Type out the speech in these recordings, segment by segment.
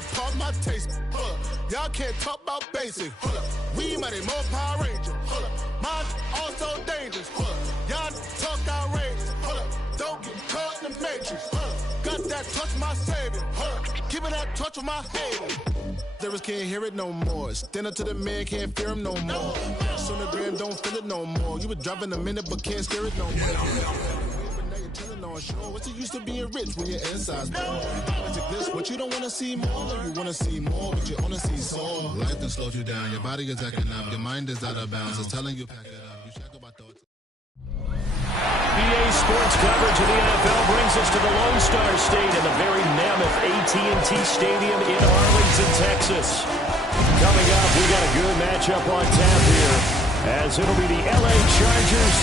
to pump my taste. Y'all can't talk about basic. We mighty more Power Ranger. Mine also dangerous. Y'all talk outrageous. Don't get caught in the matrix. Got that touch my savior. Give me that touch with my haters. Service can't hear it no more. Stand up to the man, can't fear him no more. Sonogram don't feel it no more. You been driving a minute but can't steer it no more. What's it used to being rich when your inside's poor? Magic this, but you don't want to see more. You want to see more, but you only see sore. Life done slowed you down. Your body is acting up. Your mind is out of bounds. It's telling you pack it up. You check about thoughts. EA Sports coverage of the NFL brings us to the Lone Star State in the very mammoth AT&T Stadium in Arlington, Texas. Coming up, we got a good matchup on tap here, as it'll be the LA Chargers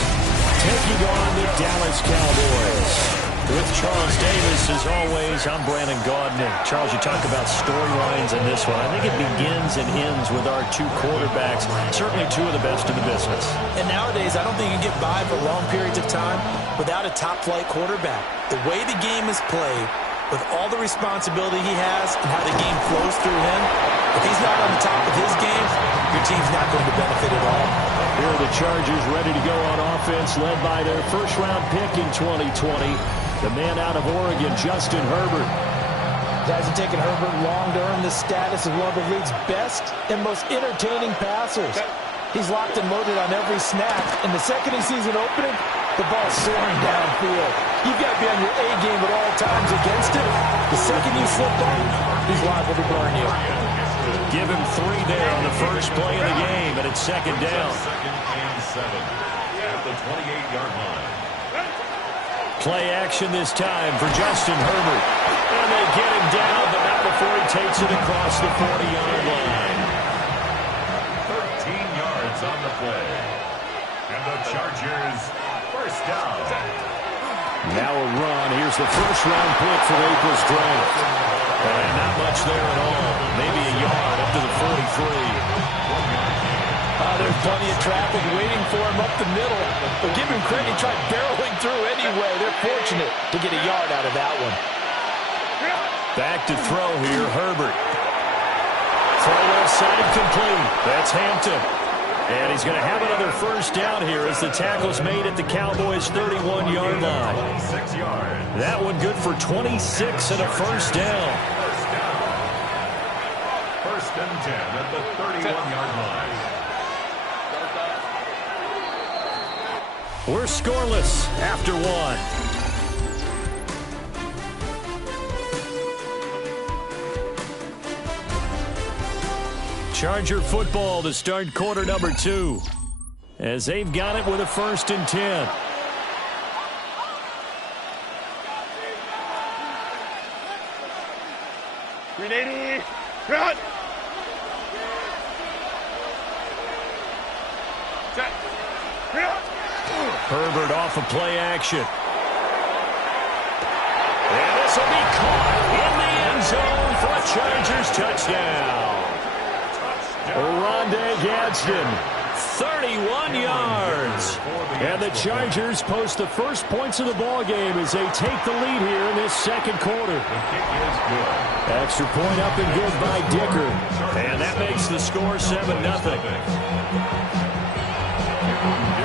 taking on the Dallas Cowboys. With Charles Davis, as always, I'm Brandon Gaudin. Charles, you talk about storylines in this one. I think it begins and ends with our two quarterbacks, certainly two of the best in the business. And nowadays, I don't think you can get by for long periods of time without a top-flight quarterback. The way the game is played, with all the responsibility he has and how the game flows through him, if he's not on the top of his game, your team's not going to benefit at all. Here are the Chargers ready to go on offense, led by their first-round pick in 2020. The man out of Oregon, Justin Herbert. It hasn't taken Herbert long to earn the status of one of the league's best and most entertaining passers. He's locked and loaded on every snap, and the second he sees an opening, the ball's soaring downfield. You've got to be on your A game at all times against him. The second you slip up, he's liable to burn you. Give him 3 there on the first play of the game, and it's second down. Second and 7 at the 28-yard line. Play action this time for Justin Herbert. And they get him down, but not before he takes it across the 40-yard line. 13 yards on the play. And the Chargers first down. Now a run. Here's the first-round pick for April's draft. And not much there at all. Maybe a yard up to the 43. There's plenty of traffic waiting for him up the middle. But give him credit, he tried barreling through anyway. They're fortunate to get a yard out of that one. Back to throw here, Herbert. Throw left side complete. That's Hampton. And he's going to have another first down here as the tackle's made at the Cowboys' 31-yard line. 6 yards. That one good for 26 and a first down. First and 10 at the 31-yard line. We're scoreless after one. Charger football to start quarter number 2, as they've got it with a first and 10. Ready, run. Set. Run. Herbert off of play action. And this will be caught in the end zone for a Chargers touchdown. Rondé Gadsden, 31 yards. And the Chargers post the first points of the ball game as they take the lead here in this second quarter. Extra point up and good by Dicker. And that makes the score 7-0.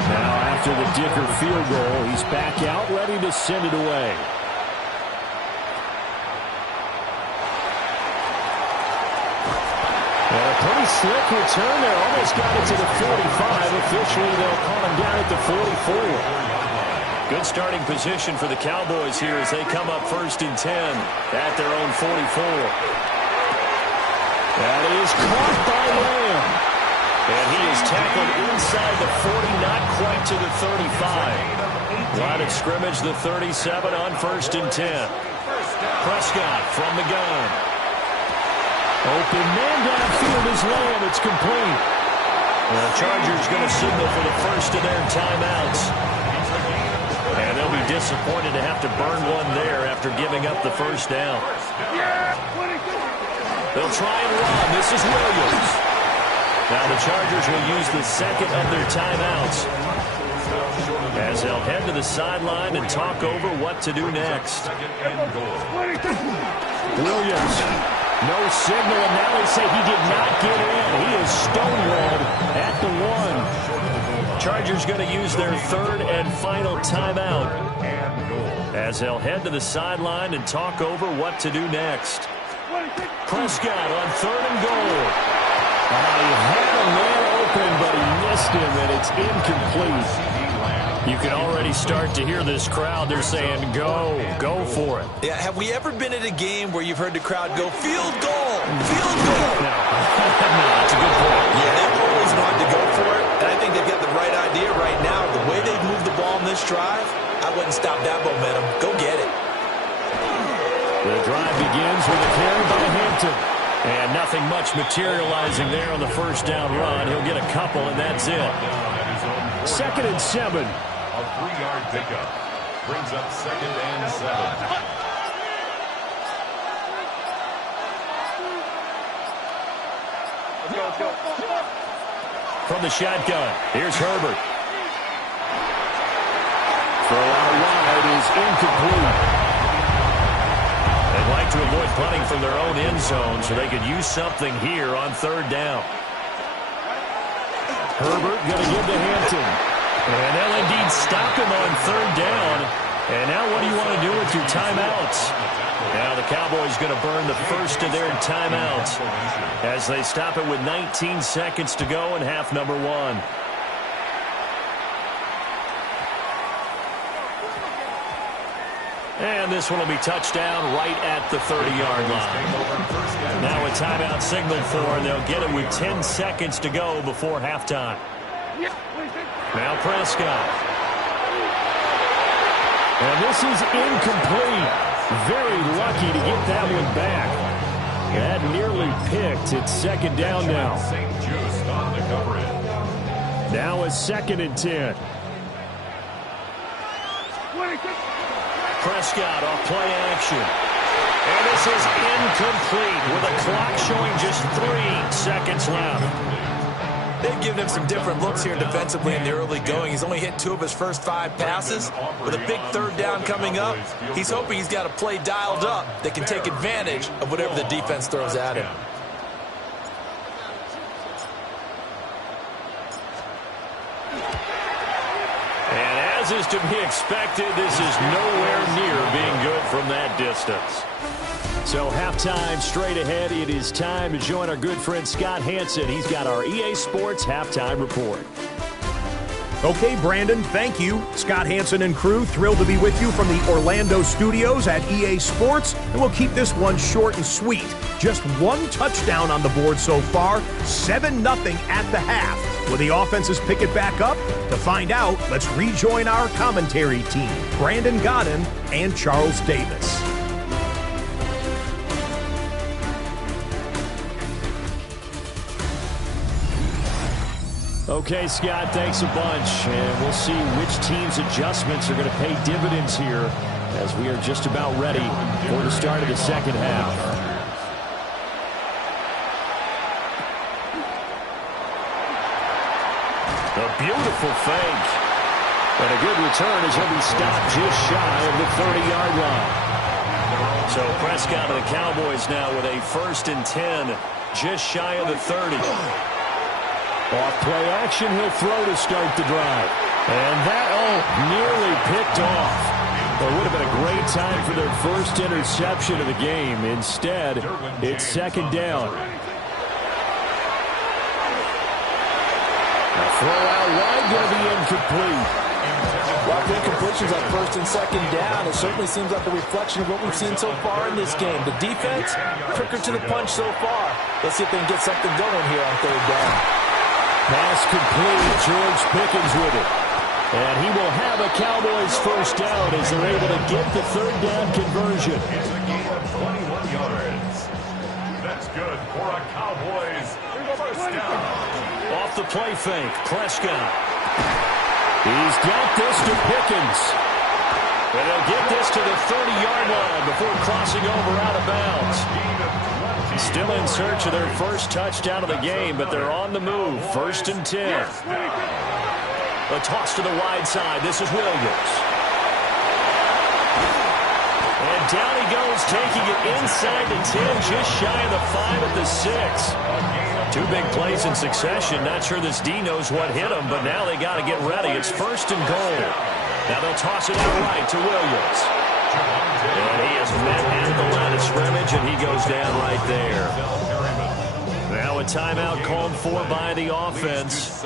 Now after the Dicker field goal, he's back out, ready to send it away. And a pretty slick return there. Almost got it to the 45. Officially, they'll call him down at the 44. Good starting position for the Cowboys here as they come up first and 10 at their own 44. That is caught by Lamb. And he is tackled inside the 40, not quite to the 35. Line of scrimmage, the 37 on first and 10. Prescott from the gun. Open man downfield is Lamb. It's complete. The Chargers going to signal for the first of their timeouts. And they'll be disappointed to have to burn one there after giving up the first down. They'll try and run. This is Williams. Now the Chargers will use the second of their timeouts as they'll head to the sideline and talk over what to do next. Williams No signal, and now they say he did not get in. He is stonewalled at the 1. Chargers going to use their third and final timeout as they'll head to the sideline and talk over what to do next. Prescott on 3rd and goal. He had a man open, but he missed him, and it's incomplete. You can already start to hear this crowd. They're saying, go for it. Yeah, have we ever been at a game where you've heard the crowd go, field goal, field goal? No. No, that's a good point. Yeah, they've always wanted to go for it, and I think they've got the right idea right now. The way they've moved the ball in this drive, I wouldn't stop that momentum. Go get it. The drive begins with a carry by Hampton. And nothing much materializing there on the first down run. He'll get a couple, and that's it. 2nd and 7. A 3-yard pickup brings up 2nd and 7. Let's go. From the shotgun, here's Herbert. Throw out wide is incomplete. They'd like to avoid punting from their own end zone so they could use something here on 3rd down. Herbert going to give to Hampton. And they'll indeed stop him on 3rd down. And now what do you want to do with your timeouts? Now the Cowboys going to burn the first of their timeouts as they stop it with 19 seconds to go in half number 1. And this one will be touchdown right at the 30-yard line. Now a timeout signaled for, and they'll get it with 10 seconds to go before halftime. Now Prescott. And this is incomplete. Very lucky to get that one back. That nearly picked. It's 2nd down now. Now a 2nd and 10. Prescott off play action. And this is incomplete with a clock showing just 3 seconds left. They've given him some different looks here defensively in the early going. He's only hit 2 of his first 5 passes. With a big 3rd down coming up, he's hoping he's got a play dialed up that can take advantage of whatever the defense throws at him. And as is to be expected, this is nowhere near being good from that distance. So halftime straight ahead. It is time to join our good friend Scott Hanson. He's got our EA Sports halftime report. Okay, Brandon, thank you. Scott Hanson and crew, thrilled to be with you from the Orlando studios at EA Sports. And we'll keep this one short and sweet. Just 1 touchdown on the board so far, 7-0 at the half. Will the offenses pick it back up? To find out, let's rejoin our commentary team, Brandon Godden and Charles Davis. Okay, Scott, thanks a bunch. And we'll see which team's adjustments are going to pay dividends here as we are just about ready for the start of the second half. A beautiful fake. And a good return as he'll be stopped just shy of the 30-yard line. So Prescott of the Cowboys now with a 1st and 10, just shy of the 30. Off play action, he'll throw to start the drive. And that, nearly picked off. It would have been a great time for their first interception of the game. Instead, it's 2nd down. A throw out wide, going to be incomplete. Lots of incompletions on 1st and 2nd down. It certainly seems like a reflection of what we've seen so far in this game. The defense, quicker to the punch so far. Let's see if they can get something going here on 3rd down. Pass complete. George Pickens with it. And he will have a Cowboys first down as they're able to get the 3rd down conversion. It's a gain of 21 yards. That's good for a Cowboys first down. Off the play fake, Prescott. He's got this to Pickens. And they'll get this to the 30-yard line before crossing over out of bounds. Still in search of their first touchdown of the game, but they're on the move. 1st and 10. A toss to the wide side. This is Williams. And down he goes, taking it inside the 10, just shy of the 5 at the 6. 2 big plays in succession. Not sure this D knows what hit him, but now they got to get ready. It's 1st and goal. Now they'll toss it out right to Williams. And he is met at the line of scrimmage, and he goes down right there. Now a timeout called for by the offense.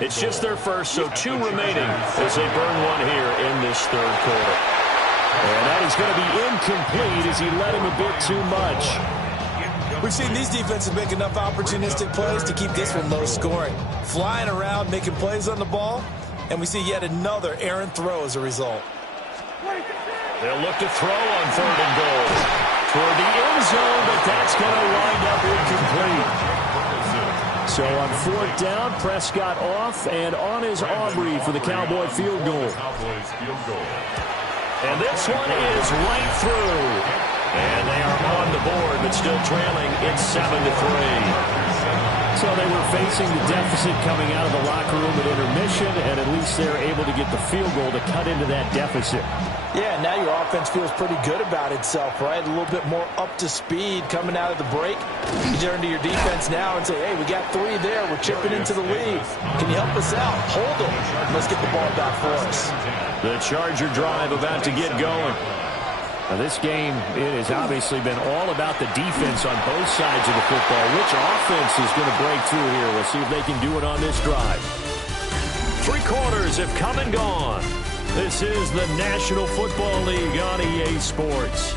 It's just their first, so 2 remaining as they burn one here in this 3rd quarter. And that is going to be incomplete as he led him a bit too much. We've seen these defenses make enough opportunistic plays to keep this one low scoring. Flying around, making plays on the ball, and we see yet another errant throw as a result. They'll look to throw on 3rd and goal. Toward the end zone, but that's going to wind up incomplete. So on 4th down, Prescott off, and on is Aubrey for the Cowboy field goal. And this one is right through. And they are on the board, but still trailing. It's 7-3. So they were facing the deficit coming out of the locker room at intermission, and at least they're able to get the field goal to cut into that deficit. Yeah, now your offense feels pretty good about itself, right? A little bit more up to speed coming out of the break. You turn to your defense now and say, hey, we got 3 there. We're chipping into the lead. Can you help us out? Hold them. Let's get the ball back for us. The Charger drive about to get going. Now this game, it has obviously been all about the defense on both sides of the football. Which offense is going to break through here? We'll see if they can do it on this drive. 3 quarters have come and gone. This is the National Football League on EA Sports.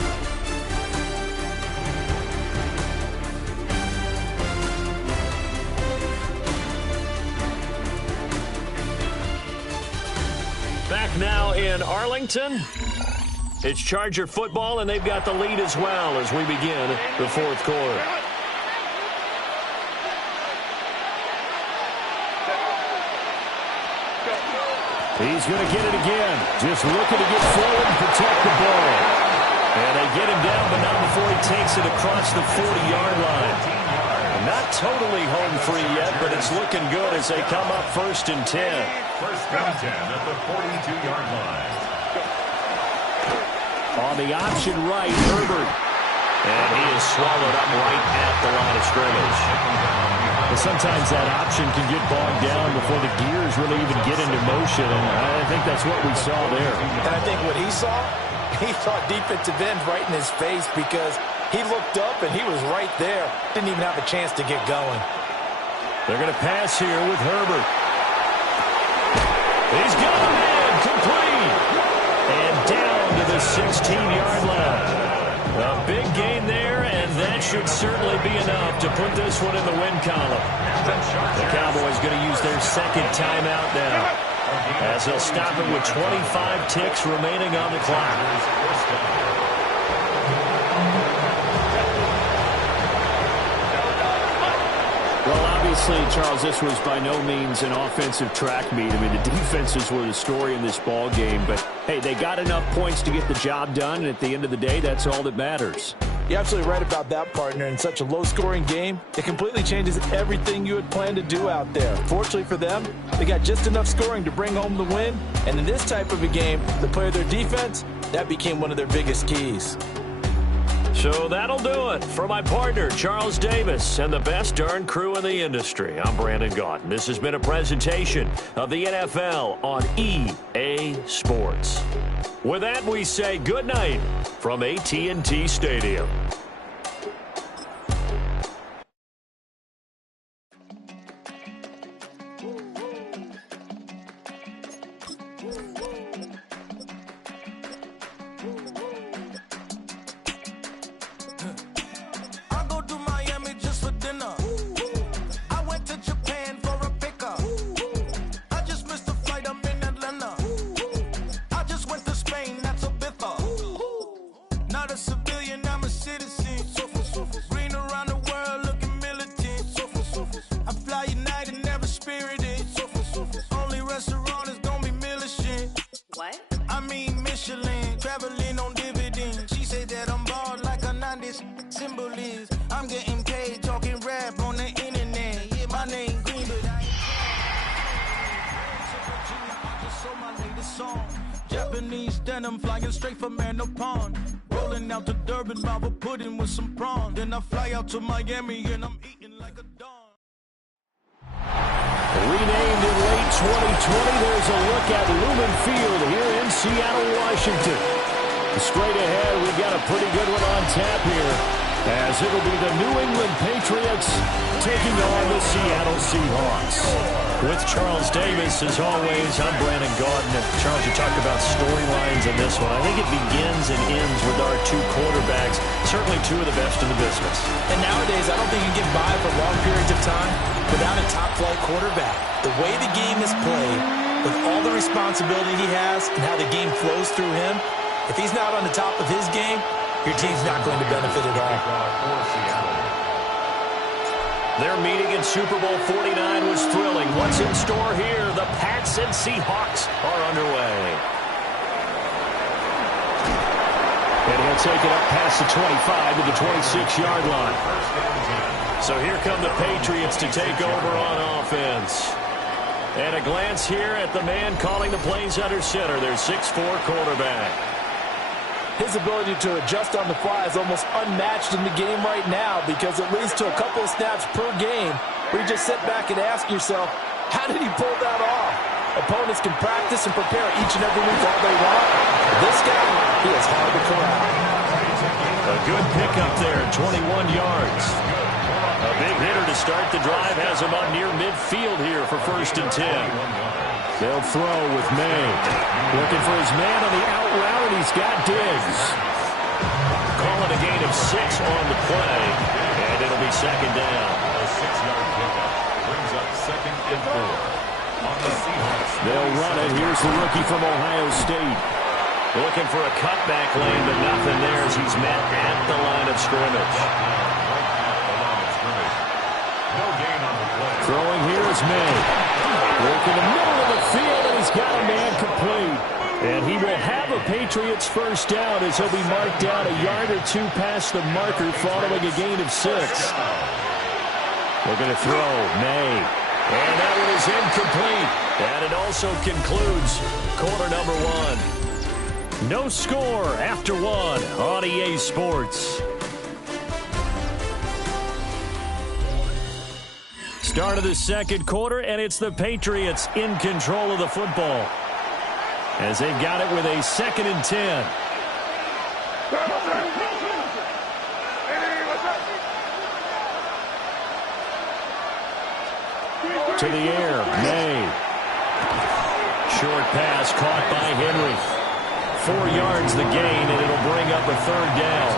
Back now in Arlington. It's Charger football, and they've got the lead as well as we begin the 4th quarter. He's going to get it again. Just looking to get forward and protect the ball. And they get him down, but not before he takes it across the 40-yard line. Not totally home free yet, but it's looking good as they come up 1st and 10. 1st and 10 at the 42-yard line. On the option right, Herbert. And he is swallowed up right at the line of scrimmage. But sometimes that option can get bogged down before the gears really even get into motion, and I think that's what we saw there. And I think what he saw defensive end right in his face because he looked up and he was right there. Didn't even have a chance to get going. They're going to pass here with Herbert. He's got a man complete. And down to the 16-yard line. A big gain there, and that should certainly be enough to put this one in the win column. The Cowboys going to use their 2nd timeout now, as they'll stop it with 25 ticks remaining on the clock. Well, obviously, Charles, this was by no means an offensive track meet. I mean, the defenses were the story in this ball game, but hey, they got enough points to get the job done, and at the end of the day, that's all that matters. You're absolutely right about that, partner. In such a low-scoring game, it completely changes everything you had planned to do out there. Fortunately for them, they got just enough scoring to bring home the win, and in this type of a game, the play of their defense, that became one of their biggest keys. So that'll do it for my partner, Charles Davis, and the best darn crew in the industry. I'm Brandon Gaudin. This has been a presentation of the NFL on EA Sports. With that, we say good night from AT&T Stadium. Japanese denim flying straight from Manopon. rolling out to Durban, mouth a pudding with some prawns. Then I fly out to Miami and I'm eating like a dawn. Renamed in late 2020, there's a look at Lumen Field here in Seattle, Washington. Straight ahead, we've got a pretty good one on tap here, as it'll be the New England Patriots taking on the Seattle Seahawks. With Charles Davis, as always, I'm Brandon Gaudin. Charles, you talked about storylines in this one. I think it begins and ends with our two quarterbacks, certainly two of the best in the business. And nowadays, I don't think you can get by for long periods of time without a top-flight quarterback. The way the game is played, with all the responsibility he has and how the game flows through him, if he's not on the top of his game, your team's not going to benefit at all. Their meeting in Super Bowl 49 was thrilling. What's in store here? The Pats and Seahawks are underway. And he'll take it up past the 25 to the 26-yard line. So here come the Patriots to take over on offense. And a glance here at the man calling the plays under center, their 6'4" quarterback. His ability to adjust on the fly is almost unmatched in the game right now, because it leads to a couple of snaps per game where you just sit back and ask yourself, how did he pull that off? Opponents can practice and prepare each and every week all they want. This guy, he is hard to corral. A good pickup there, 21 yards. A big hitter to start the drive has him up near midfield here for 1st and 10. They'll throw with May. Looking for his man on the out route, and he's got Diggs. Calling a gain of 6 on the play, and it'll be 2nd down. A 6-yard pickup brings up 2nd and 4 on the Seahawks. They'll run it. Here's the rookie from Ohio State. Looking for a cutback lane, but nothing there as he's met at the line of scrimmage. No gain on the play. Throwing here is May. Work in the middle of the field, and he's got a man complete. And he will have a Patriots first down as he'll be marked down a yard or two past the marker following a gain of 6. Looking to throw, May. And that one is incomplete. And it also concludes quarter number 1. No score after 1 on EA Sports. Start of the second quarter, and it's the Patriots in control of the football, as they've got it with a 2nd and 10. To the air, May. Short pass caught by Henry. 4 yards the gain, and it'll bring up a 3rd down.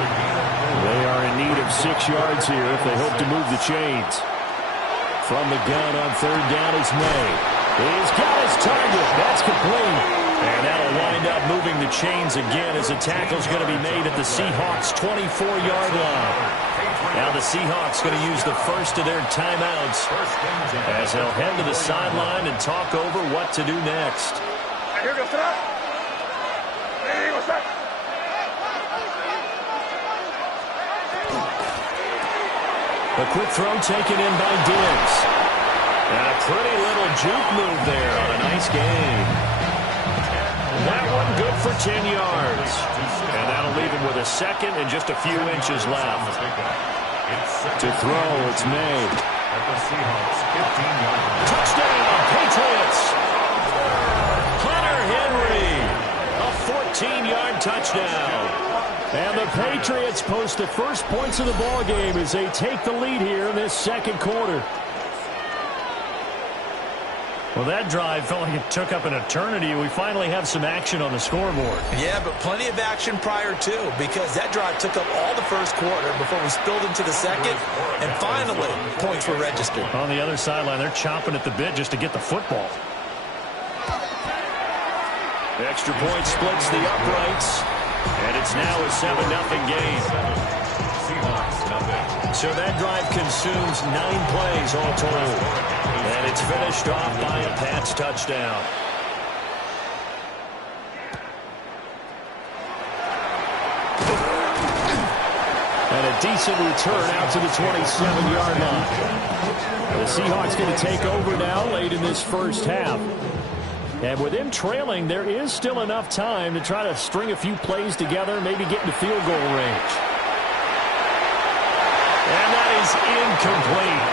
They are in need of 6 yards here if they hope to move the chains. From the gun on 3rd down is May. He's got his target. That's complete. And that'll wind up moving the chains again as a tackle's going to be made at the Seahawks' 24-yard line. Now the Seahawks going to use the first of their timeouts as they'll head to the sideline and talk over what to do next. A quick throw taken in by Diggs. And a pretty little juke move there on a nice gain. That one good for 10 yards. And that'll leave him with a 2nd and just a few inches left. To throw, it's May. At the Seahawks' 15-yard line. Touchdown, Patriots! Hunter Henry, a 14-yard touchdown. And the Patriots post the first points of the ball game as they take the lead here in this second quarter. Well, that drive felt like it took up an eternity. We finally have some action on the scoreboard. Yeah, but plenty of action prior to, because that drive took up all the first quarter before we spilled into the second, and finally, points were registered. On the other sideline, they're chomping at the bit just to get the football. Extra point splits the uprights, and it's now a 7-0 game. So that drive consumes 9 plays all told. And it's finished off by a Pats touchdown. And a decent return out to the 27-yard line. The Seahawks going to take over now late in this first half. And with him trailing, there is still enough time to try to string a few plays together, maybe get into field goal range. And that is incomplete.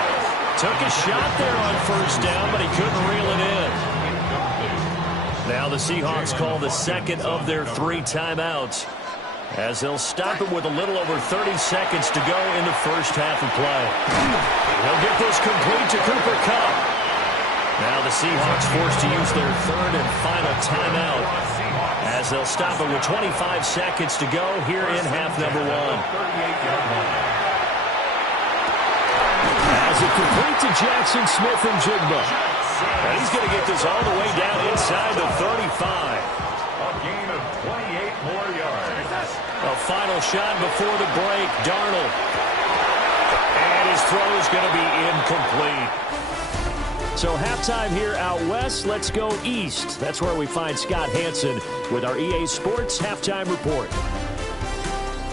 Took a shot there on first down, but he couldn't reel it in. Now the Seahawks call the second of their 3 timeouts, as they'll stop it with a little over 30 seconds to go in the first half of play. They'll get this complete to Cooper Kupp. Now the Seahawks forced to use their 3rd and final timeout, as they'll stop it with 25 seconds to go here in half number 1. As it complete to Jackson Smith-Njigba. And he's going to get this all the way down inside the 35. A gain of 28 more yards. A final shot before the break. Darnold. And his throw is going to be incomplete. So halftime here out west. Let's go east. That's where we find Scott Hanson with our EA Sports Halftime Report.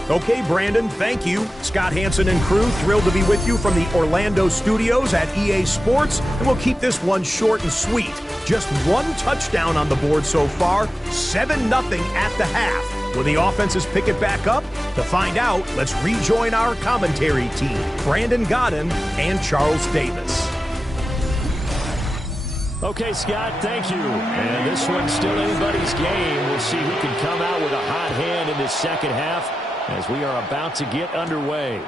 Okay, Brandon, thank you. Scott Hanson and crew, thrilled to be with you from the Orlando studios at EA Sports. And we'll keep this one short and sweet. Just 1 touchdown on the board so far, 7-0 at the half. Will the offenses pick it back up? To find out, let's rejoin our commentary team, Brandon Godden and Charles Davis. Okay, Scott, thank you. And this one's still anybody's game. We'll see who can come out with a hot hand in this second half, as we are about to get underway.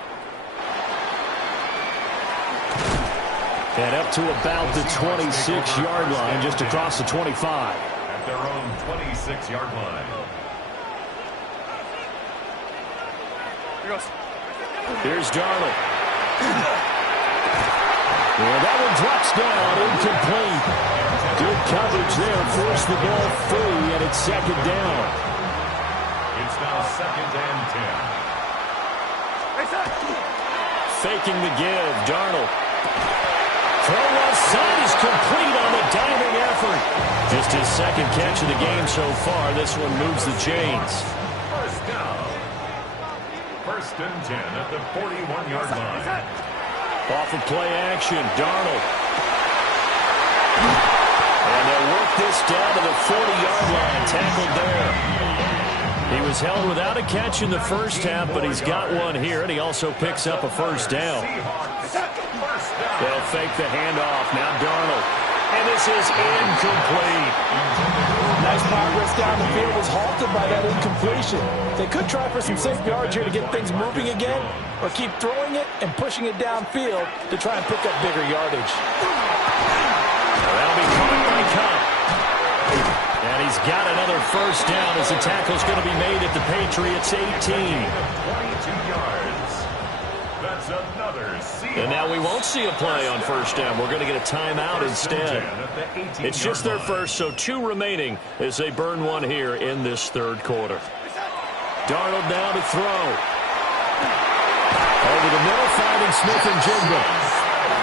And up to about the 26-yard line, just across the 25. At their own 26-yard line. Here's Darnold. Well, that one drops down, incomplete. Good coverage there, forced the ball free, and it's 2nd down. It's now 2nd and 10. Faking the give, Darnold. Throw left side is complete on the diving effort. Just his 2nd catch of the game so far. This one moves the chains. First down. 1st and 10 at the 41-yard line. Off of play action, Darnold. And they'll work this down to the 40-yard line, tackled there. He was held without a catch in the first half, but he's got one here, and he also picks up a first down. They'll fake the handoff. Now Darnold. And this is incomplete. Nice progress down the field was halted by that incompletion. They could try for some safe yards here to get things moving again, or keep throwing it and pushing it downfield to try and pick up bigger yardage. That'll be caught by Kupp. And he's got another first down as the tackle's going to be made at the Patriots' 18. 22 yards. That's another Seahawks. And now we won't see a play on first down. We're going to get a timeout instead. It's just their first, so 2 remaining as they burn one here in this 3rd quarter. Darnold now to throw. Over the middle, finding Smith-Njigba.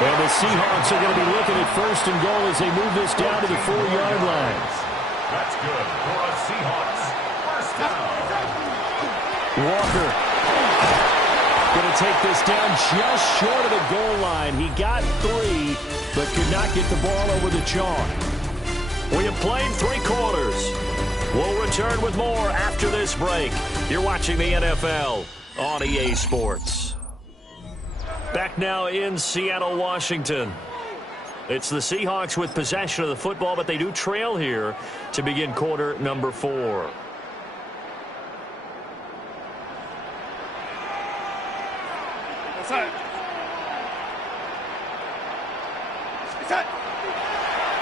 And the Seahawks are going to be looking at 1st and goal as they move this down to the 4-yard line. That's good for a Seahawks. First down. Walker going to take this down just short of the goal line. He got 3, but could not get the ball over the chalk. We have played 3 quarters. We'll return with more after this break. You're watching the NFL on EA Sports. Back now in Seattle, Washington. It's the Seahawks with possession of the football, but they do trail here to begin quarter number 4.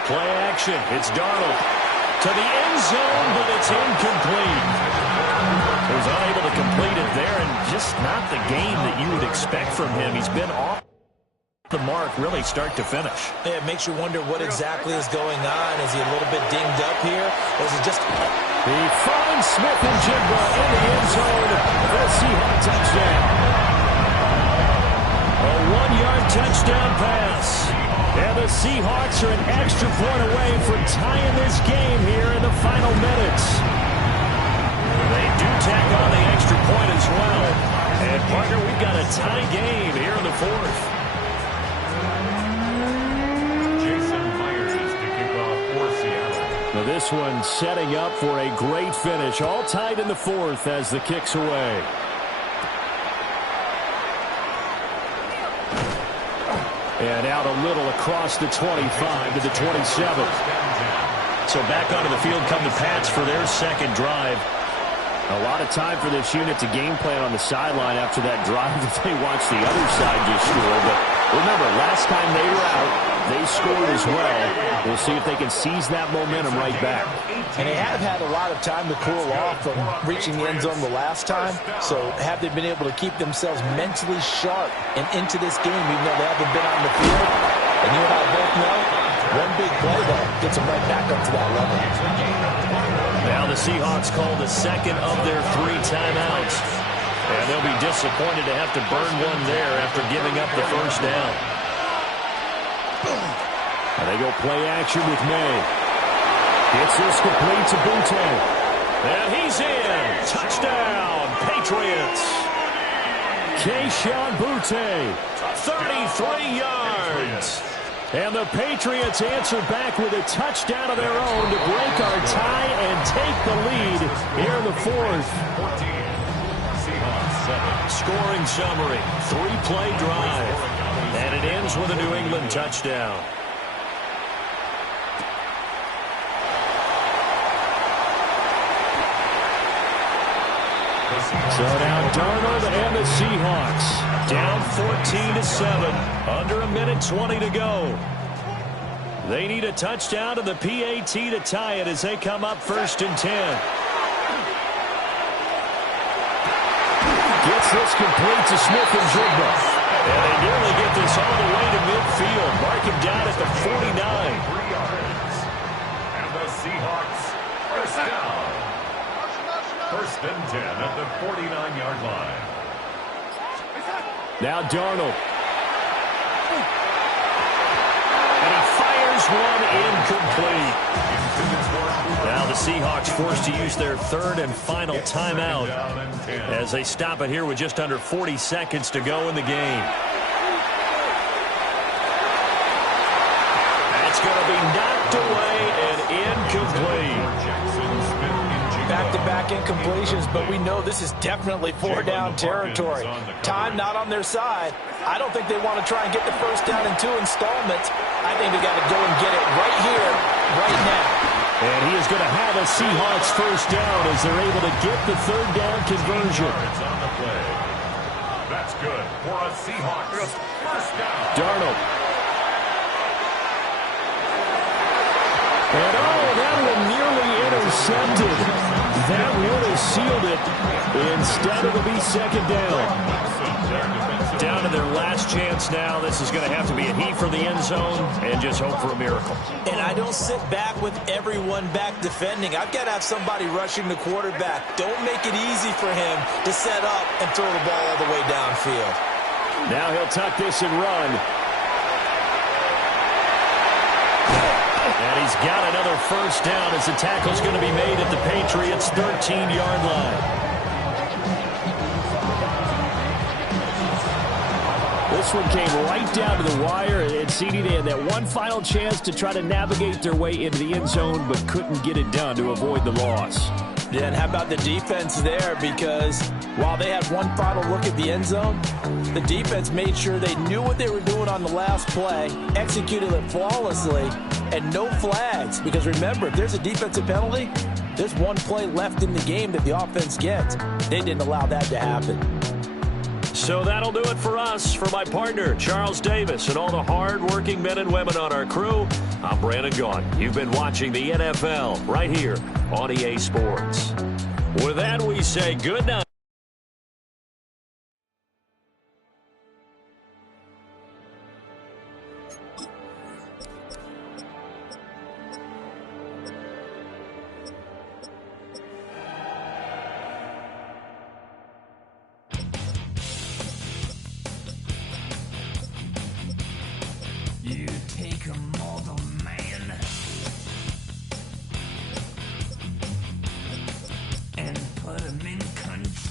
Play action. It's Darnold to the end zone, but it's incomplete. He was unable to complete it there, and just not the game that you would expect from him. He's been off the mark really start to finish. Yeah, it makes you wonder what exactly is going on. Is he a little bit dinged up here? Or is it just... He finds Smith-Njigba in the end zone for a Seahawk touchdown. A 1-yard touchdown pass. And the Seahawks are an extra point away from tying this game here in the final minutes. They do tack on the extra point as well. And, partner, we've got a tie game here in the 4th. this one setting up for a great finish. All tied in the fourth as the kick's away. And out a little across the 25 to the 27. So back onto the field come the Pats for their second drive. A lot of time for this unit to game plan on the sideline after that drive that they watched the other side just score. But remember, last time they were out, they scored as well. We'll see if they can seize that momentum right back. And they have had a lot of time to cool off from reaching the end zone the last time. So have they been able to keep themselves mentally sharp and into this game, even though they haven't been on the field? And you and I both know, one big play there gets them right back up to that level. Now the Seahawks call the second of their 3 timeouts. And they'll be disappointed to have to burn one there after giving up the first down. And they go play action with May. Gets this complete to Butte. And he's in. Touchdown, Patriots. Keyshawn Butte, 33 yards. And the Patriots answer back with a touchdown of their own to break our tie and take the lead here in the fourth. Scoring summary, 3-play drive. And it ends with a New England touchdown. So now Darnold and the Seahawks down 14-7, under 1:20 to go. They need a touchdown to the PAT to tie it as they come up 1st and 10. Gets this complete to Smith-Njigba. And they nearly get this all the way to midfield. Mark him down at the 49. 3 yards. And the Seahawks first down. 1st and 10 at the 49-yard line. Now Darnold. And he fires one incomplete. Now the Seahawks forced to use their 3rd and final timeout as they stop it here with just under 40 seconds to go in the game. That's going to be knocked away and incomplete. Back-to-back incompletions, but we know this is definitely 4-down territory. Time not on their side. I don't think they want to try and get the first down in 2 installments. I think they got to go and get it right here, right now. And he is going to have a Seahawks first down as they're able to get the 3rd down conversion. On the play. That's good for a Seahawks first down. Darnold. And that one nearly intercepted. That would have sealed it. Instead, it'll be 2nd down. Down to their last chance now. This is going to have to be a heave for the end zone and just hope for a miracle. And I don't sit back with everyone back defending. I've got to have somebody rushing the quarterback. Don't make it easy for him to set up and throw the ball all the way downfield. Now he'll tuck this and run. And he's got another first down as the tackle's going to be made at the Patriots' 13-yard line. This one came right down to the wire, and CD, they had that one final chance to try to navigate their way into the end zone, but couldn't get it done to avoid the loss. Yeah, and how about the defense there? Because while they had one final look at the end zone, the defense made sure they knew what they were doing on the last play, executed it flawlessly, and no flags. Because remember, if there's a defensive penalty, there's one play left in the game that the offense gets. They didn't allow that to happen. So that'll do it for us. For my partner, Charles Davis, and all the hard-working men and women on our crew, I'm Brandon Gaughan. You've been watching the NFL right here on EA Sports. With that, we say good night. You take a mortal man and put him in control.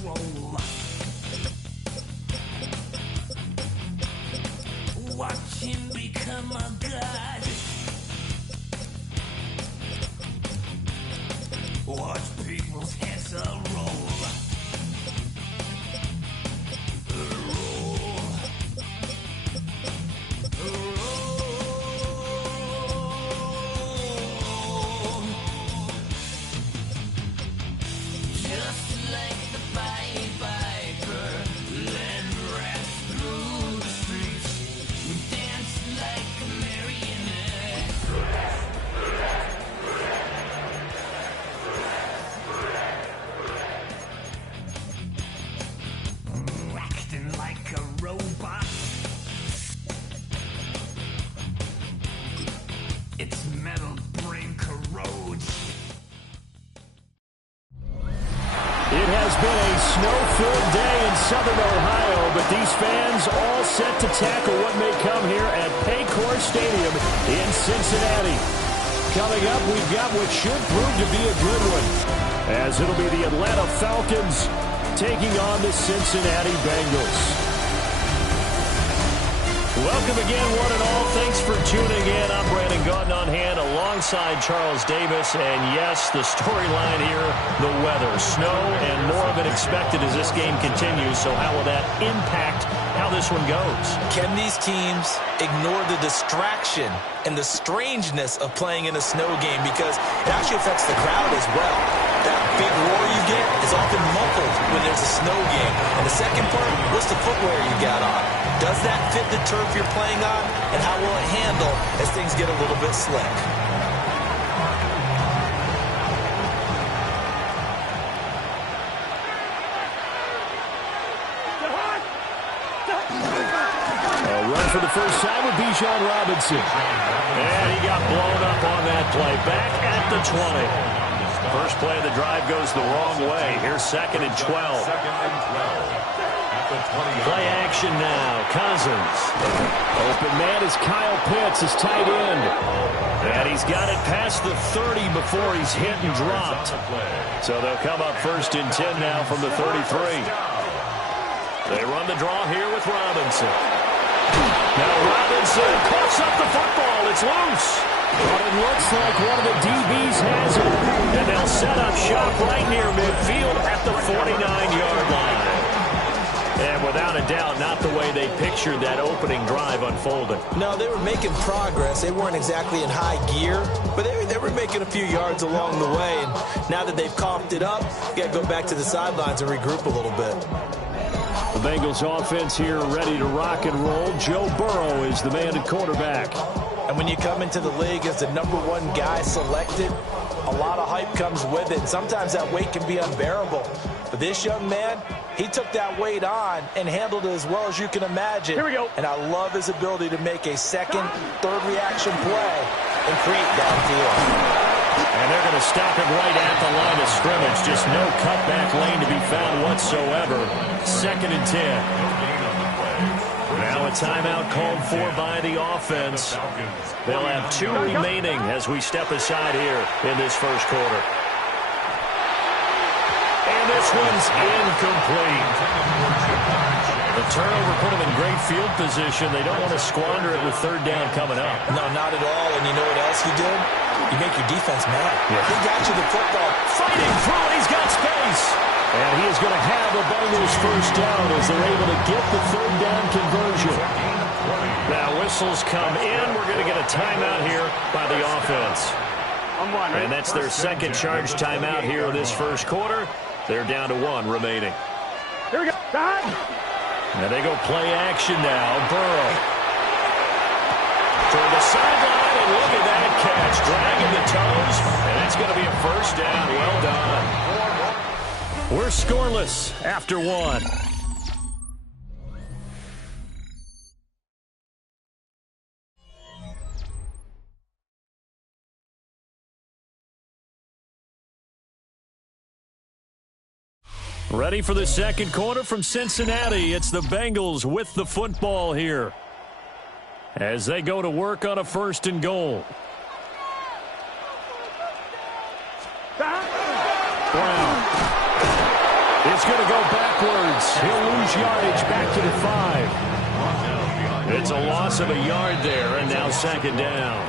It has been a snow-filled day in southern Ohio, but these fans all set to tackle what may come here at Paycor Stadium in Cincinnati. Coming up, we've got what should prove to be a good one, as it'll be the Atlanta Falcons taking on the Cincinnati Bengals. Welcome again, one and all. Thanks for tuning in. I'm Brandon Gaudin on hand alongside Charles Davis. And yes, the storyline here, the weather. Snow and more of it expected as this game continues. So how will that impact how this one goes? Can these teams ignore the distraction and the strangeness of playing in a snow game? Because it actually affects the crowd as well. That big roar you get is often muffled when there's a snow game. And the second part, what's the footwear you got on? Does that fit the turf you're playing on? And how will it handle as things get a little bit slick? A run for the first time with Bijan Robinson. And he got blown up on that play. Back at the 20. First play of the drive goes the wrong way. Here's 2nd and 12. Play action now. Cousins. Open man is Kyle Pitts, his tight end. And he's got it past the 30 before he's hit and dropped. So they'll come up 1st and 10 now from the 33. They run the draw here with Robinson. Now Robinson coughs up the football. It's loose. But it looks like one of the DBs has it. And they'll set up shop right near midfield at the 49-yard line. And without a doubt, not the way they pictured that opening drive unfolding. No, they were making progress. They weren't exactly in high gear, but they were making a few yards along the way. And now that they've coughed it up, you got to go back to the sidelines and regroup a little bit. The Bengals offense here ready to rock and roll. Joe Burrow is the man at quarterback. And when you come into the league as the #1 guy selected, a lot of hype comes with it. Sometimes that weight can be unbearable. But this young man, he took that weight on and handled it as well as you can imagine. Here we go. And I love his ability to make a second, third reaction play and create downfield. And they're going to stop it right at the line of scrimmage. Just no cutback lane to be found whatsoever. 2nd and 10. Now a timeout called for by the offense. They'll have 2 remaining as we step aside here in this first quarter. And this one's incomplete. The turnover put them in great field position. They don't want to squander it with 3rd down coming up. No, not at all. And you know what else you did? You make your defense mad. Yeah. He got you the football. Fighting through it. He's got space. And he is going to have the Bengals 1st down as they're able to get the 3rd down conversion. Now whistles come in. We're going to get a timeout here by the offense. And that's their 2nd charge timeout here in this first quarter. They're down to 1 remaining. Here we go. And they go play action now. Burrow. Toward the sideline, and look at that catch. Dragging the toes, and that's going to be a 1st down. Well done. We're scoreless after 1. Ready for the second quarter from Cincinnati. It's the Bengals with the football here as they go to work on a 1st and goal. Brown is going to go backwards. He'll lose yardage back to the 5. It's a loss of a yard there, and now 2nd down.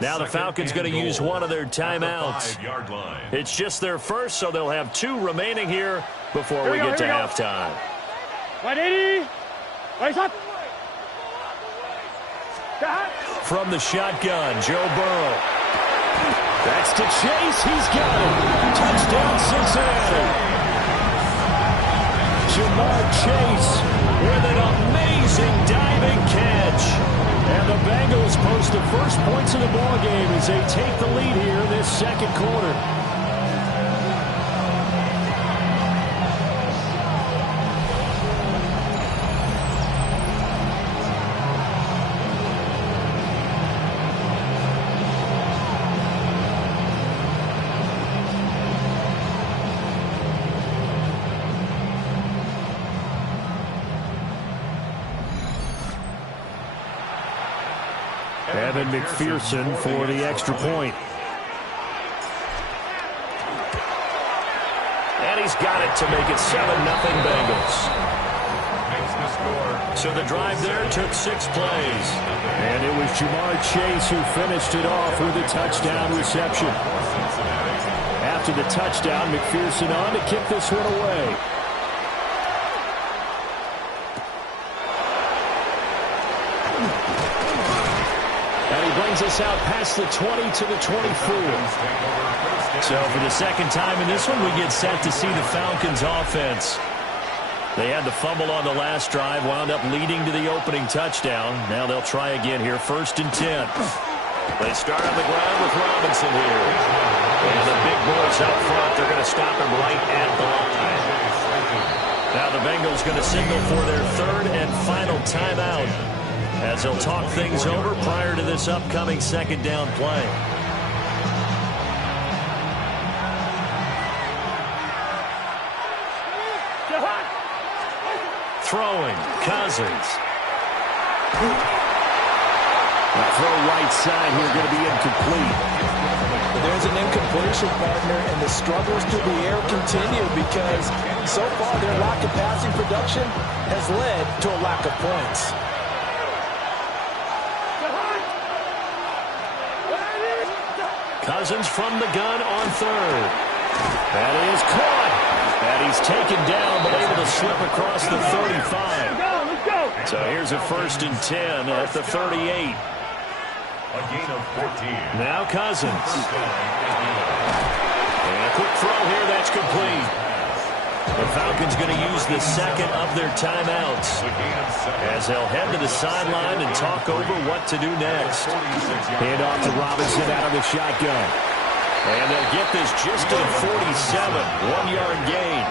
Now the Falcons going to use one of their timeouts. It's just their first, so they'll have 2 remaining here before we get to halftime. 180. Race up. From the shotgun, Joe Burrow. That's to Chase. He's got it. Touchdown, Cincinnati. Jamar Chase with an amazing diving catch. And the Bengals post the first points of the ballgame as they take the lead here in this second quarter. Evan McPherson for the extra point. And he's got it to make it 7-0 Bengals. So the drive there took 6 plays. And it was Jamar Chase who finished it off with a touchdown reception. After the touchdown, McPherson on to kick this one away. And he brings us out past the 20 to the 24. So for the second time in this one, we get set to see the Falcons offense. They had the fumble on the last drive, wound up leading to the opening touchdown. Now they'll try again here, 1st and 10. They start on the ground with Robinson here. And the big boys up front, they're going to stop him right at the line. Now the Bengals going to signal for their 3rd and final timeout as they'll talk things over prior to this upcoming 2nd down play. Throwing, Cousins. The throw right side here going to be incomplete. There's an incompletion, partner, and the struggles through the air continue because so far their lack of passing production has led to a lack of points. Cousins from the gun on 3rd. That is caught. And he's taken down, but able to slip across the 35. Let's go. So here's a 1st and 10 at the 38. A gain of 14. Now Cousins. And a quick throw here, that's complete. The Falcons going to use the 2nd of their timeouts as they'll head to the sideline and talk over what to do next. Hand off to Robinson out of the shotgun. And they'll get this just to the 47. 1-yard gain.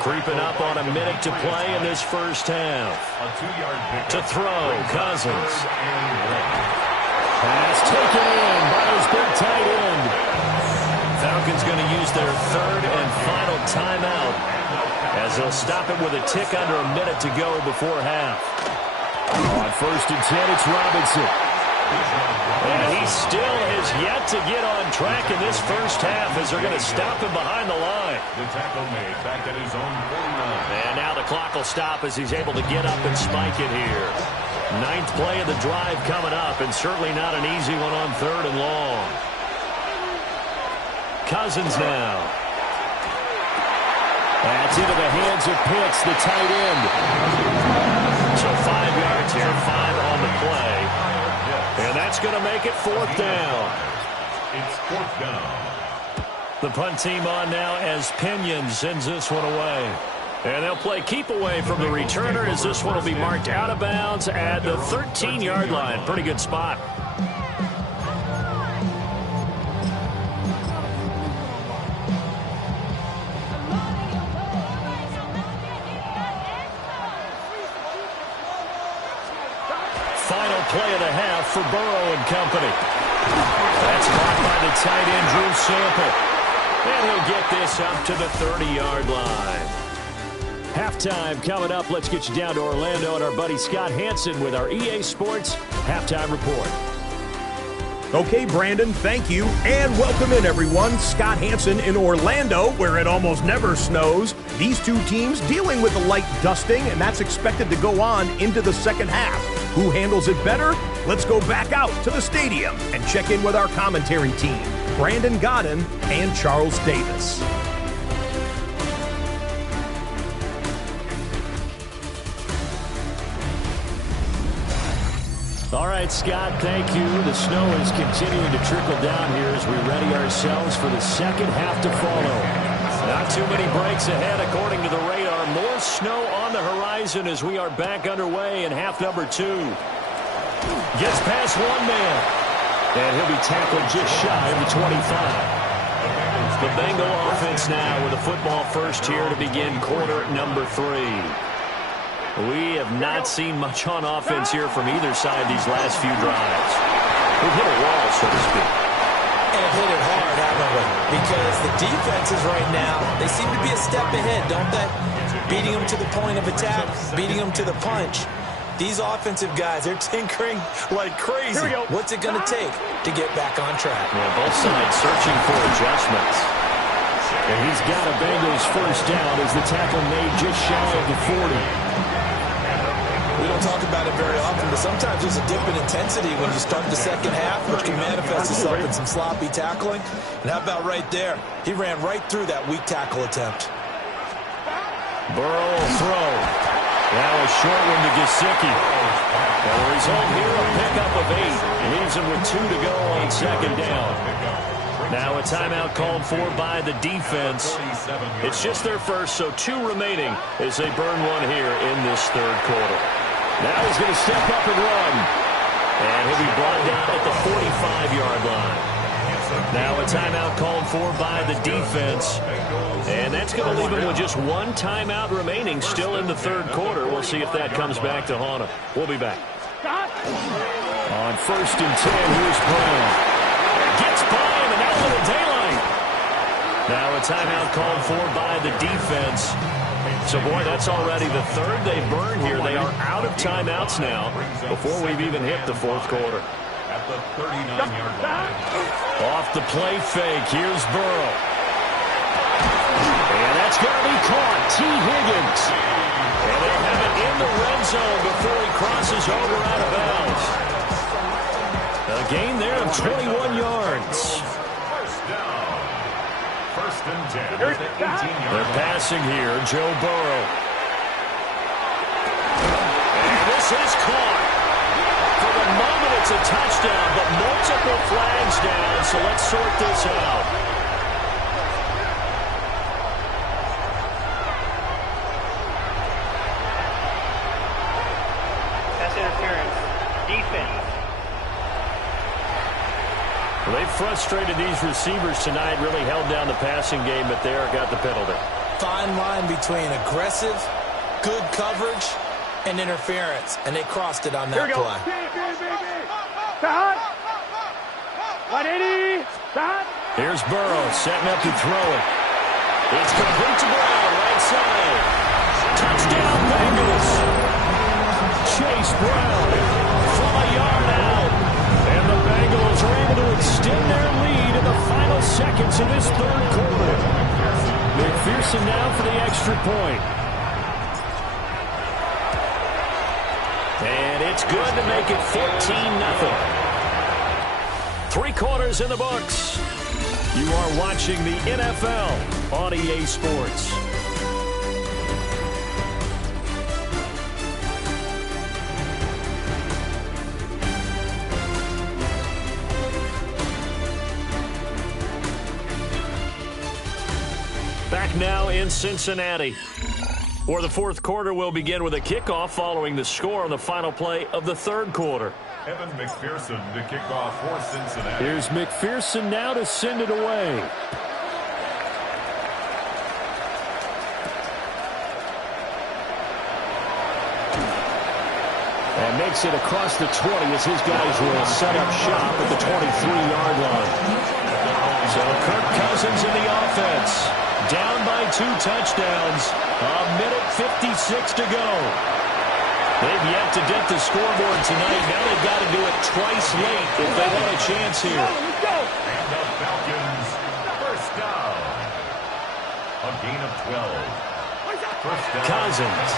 Creeping up on a minute to play in this first half. To throw, Cousins. Pass taken in by his big tight end. Falcons going to use their 3rd and final timeout as they'll stop it with a tick under a minute to go before half. On 1st and 10, it's Robinson. And he still has yet to get on track in this first half as they're going to stop him behind the line. The tackle made back at his own 49. And now the clock will stop as he's able to get up and spike it here. 9th play of the drive coming up, and certainly not an easy one on 3rd and long. Cousins now. That's into the hands of Pitts, the tight end. So 5 yards here, 5 on the play. And that's going to make it 4th down. It's 4th down. The punt team on now as Pinion sends this one away. And they'll play keep away from the returner as this one will be marked out of bounds at the 13-yard line. Pretty good spot. Final play of the half for Burrow and company. That's caught by the tight end, Drew Sample. And he'll get this up to the 30-yard line. Halftime coming up. Let's get you down to Orlando and our buddy Scott Hanson with our EA Sports Halftime Report. Okay, Brandon, thank you. And welcome in, everyone. Scott Hanson in Orlando, where it almost never snows. These two teams dealing with a light dusting, and that's expected to go on into the second half. Who handles it better? Let's go back out to the stadium and check in with our commentary team, Brandon Godden and Charles Davis. All right, Scott, thank you. The snow is continuing to trickle down here as we ready ourselves for the second half to follow. Not too many breaks ahead, according to the radar. More snow on the horizon as we are back underway in half number 2. Gets past one man. And he'll be tackled just shy of the 25. The Bengal offense now with a football first here to begin quarter number 3. We have not seen much on offense here from either side these last few drives. We've hit a wall, so to speak. And hit it hard, haven't we? Because the defenses right now, they seem to be a step ahead, don't they? Beating them to the point of attack, beating them to the punch. These offensive guys, they're tinkering like crazy. What's it going to take to get back on track? Yeah, both sides searching for adjustments. And he's got a Bengals first down as the tackle made just shy of the 40. We don't talk about it very often, but sometimes there's a dip in intensity when you start the second half, which can manifest itself in some sloppy tackling. And how about right there? He ran right through that weak tackle attempt. Burrow will throw. Now a short one to Gesicki. And the result here, a pickup of 8. Leaves him with 2 to go on second down. Now a timeout called for by the defense. It's just their first, so 2 remaining as they burn one here in this third quarter. Now he's going to step up and run. And he'll be brought down at the 45-yard line. Now a timeout called for by the defense. And that's going to leave him with just 1 timeout remaining still in the third quarter. We'll see if that comes back to haunt him. We'll be back. On first and 10, here's Brown. Gets by him, and out of the daylight. Now a timeout called for by the defense. So, boy, that's already the third they've burned here. They are out of timeouts now before we've even hit the fourth quarter. At the 39-yard line. Off the play fake, here's Burrow. And that's going to be caught. T. Higgins. And they have it in the red zone before he crosses over out of bounds. A gain there of 21 yards. First down. First and 10 at the 18-yard They're passing here, Joe Burrow. And this is caught. For the moment, it's a touchdown, but multiple flags down, so let's sort this out. Pass interference. Defense. Well, they've frustrated these receivers tonight, really held down the passing game, but there got the penalty. Fine line between aggressive, good coverage, and interference, and they crossed it on that play. Here's Burrow setting up to throw it. It's complete to Brown, right side. Touchdown, Bengals. Chase Brown from a yard out. And the Bengals are able to extend their lead in the final seconds of this third quarter. McPherson now for the extra point. And it's good to make it 14-0. 3 quarters in the books. You are watching the NFL on EA Sports. Back now in Cincinnati, where the fourth quarter will begin with a kickoff following the score on the final play of the third quarter. Evan McPherson to kick off for Cincinnati. Here's McPherson now to send it away. And makes it across the 20 as his guys will set up shop at the 23-yard line. So Kirk Cousins in the offense. Down by 2 touchdowns. A minute 56 to go. They've yet to dip the scoreboard tonight. Now they've got to do it twice late if they want a chance here. And the Falcons, first down. A gain of 12. First down. Cousins.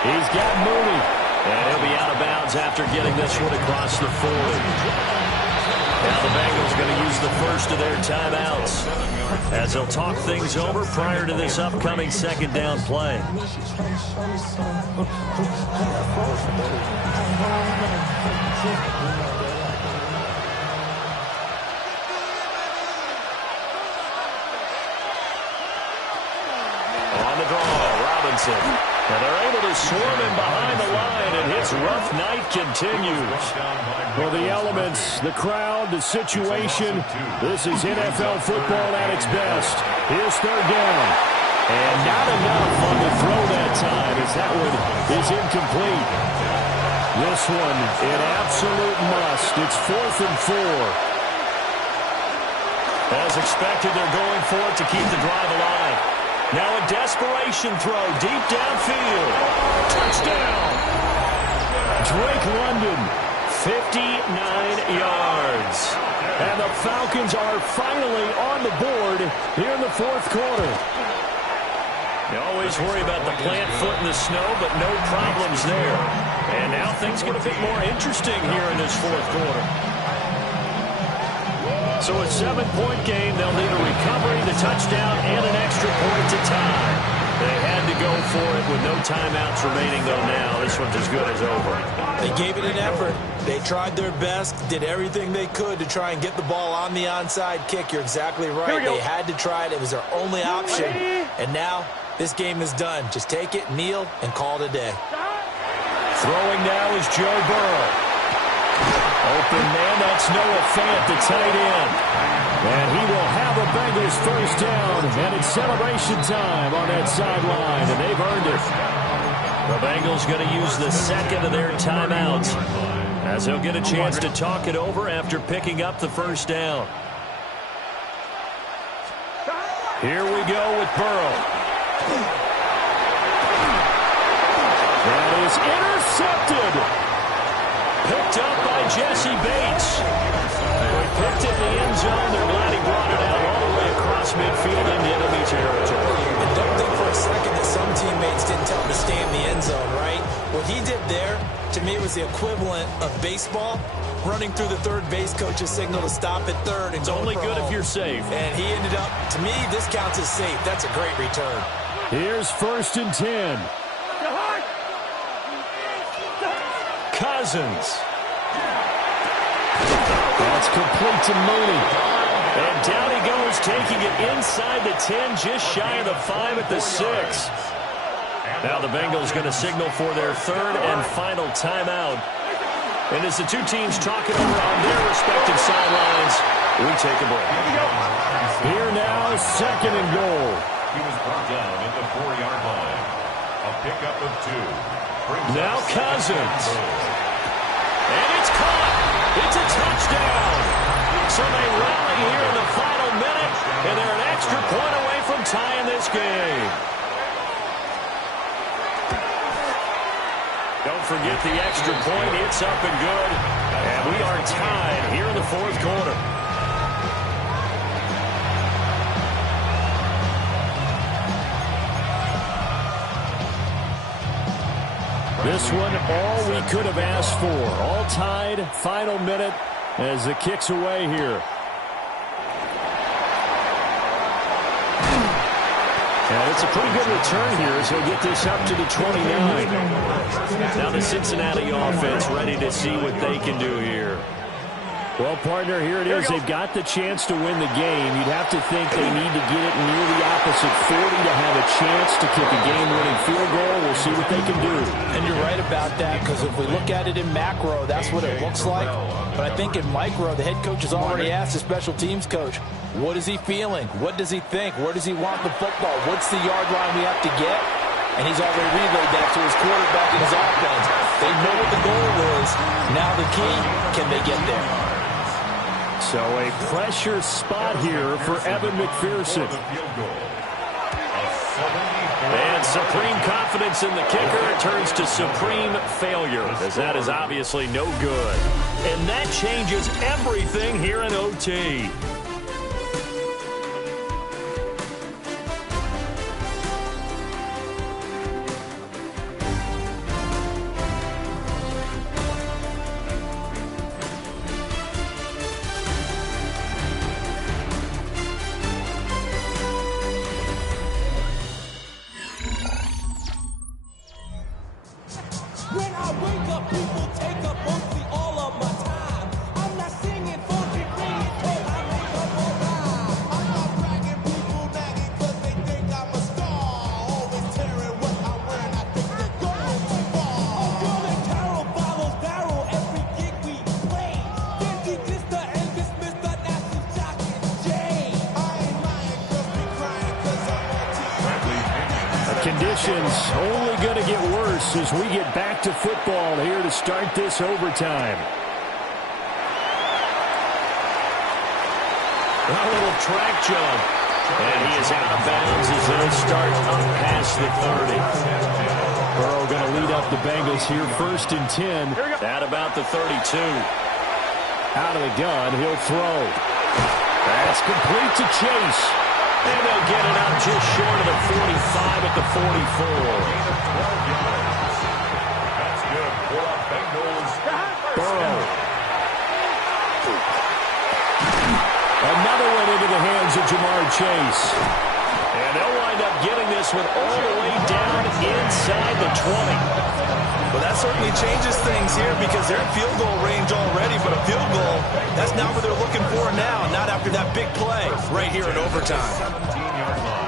He's got Mooney. And he'll be out of bounds after getting this one across the 40. Now the Bengals going to use the first of their timeouts as they'll talk things over prior to this upcoming second down play. On the draw, Robinson. And they're able to swarm him behind the line, and his rough night continues. Well, the elements, the crowd, the situation, this is NFL football at its best. Here's third down. And not enough on the throw that time as that one is incomplete. This one, an absolute must. It's 4th and 4. As expected, they're going for it to keep the drive alive. Now a desperation throw deep downfield. Touchdown. Drake London, 59 yards. And the Falcons are finally on the board here in the fourth quarter. You always worry about the plant foot in the snow, but no problems there. And now things get a bit more interesting here in this fourth quarter. So a 7-point game, they'll need a recovery, the touchdown, and an extra point to tie. They had to go for it with no timeouts remaining, though now. This one's as good as over. They gave it an effort. They tried their best, did everything they could to try and get the ball on the onside kick. You're exactly right. They had to try it. It was their only option. And now this game is done. Just take it, kneel, and call it a day. Throwing now is Joe Burrow. Open man, that's Noah Fant, the tight end. And he will have a Bengals first down. And it's celebration time on that sideline, and they've earned it. The Bengals going to use the second of their timeouts, as they'll get a chance to talk it over after picking up the first down. Here we go with Burrow. That is intercepted. Picked up by Jesse Bates. They picked it in the end zone. They're glad he brought it out all the way across midfield into enemy territory. And don't think for a second that some teammates didn't tell him to stay in the end zone, right? What he did there, to me, was the equivalent of baseball running through the third base coach's signal to stop at third. And it's only good if you're safe. And he ended up, to me, this counts as safe. That's a great return. Here's 1st and 10. Cousins. That's complete to Mooney. And down he goes, taking it inside the 10, just shy of the 5 at the 6. Now the Bengals going to signal for their third and final timeout. And as the two teams talk it over on their respective sidelines, we take a break. Here now, 2nd and goal. He was brought down at the 4-yard line. A pickup of 2. Now Cousins. And it's caught. It's a touchdown. So they rally here in the final minute, and they're an extra point away from tying this game. Don't forget the extra point. It's up and good. And we are tied here in the fourth quarter. This one, all we could have asked for. All tied, final minute as the kick's away here. And it's a pretty good return here as he'll get this up to the 29. Now the Cincinnati offense ready to see what they can do here. Well, partner, here it is. They've got the chance to win the game. You'd have to think they need to get it near the opposite 40 to have a chance to kick a game-winning field goal. We'll see what they can do. And you're right about that, because if we look at it in macro, that's what it looks like. But I think in micro, the head coach has already asked the special teams coach, what is he feeling? What does he think? Where does he want the football? What's the yard line we have to get? And he's already relayed that to his quarterback and his offense. They know what the goal is. Now the key, can they get there? So a pressure spot here for Evan McPherson. And supreme confidence in the kicker turns to supreme failure, as that is obviously no good. And that changes everything here in OT. Conditions only going to get worse as we get back to football here to start this overtime. A little track jump. And he is out of bounds as they'll start up past the 30. Burrow going to lead up the Bengals here, 1st and 10. At about the 32. Out of the gun, he'll throw. That's complete to Chase. And they'll get it up just short of the 45 at the 44. Burrow. Another one into the hands of Jamar Chase. And they'll wind up getting this one all the way down inside the 20. Well, that certainly changes things here because they're in field goal range already, but a field goal, that's not what they're looking for now, not after that big play right here in overtime. 17-yard line.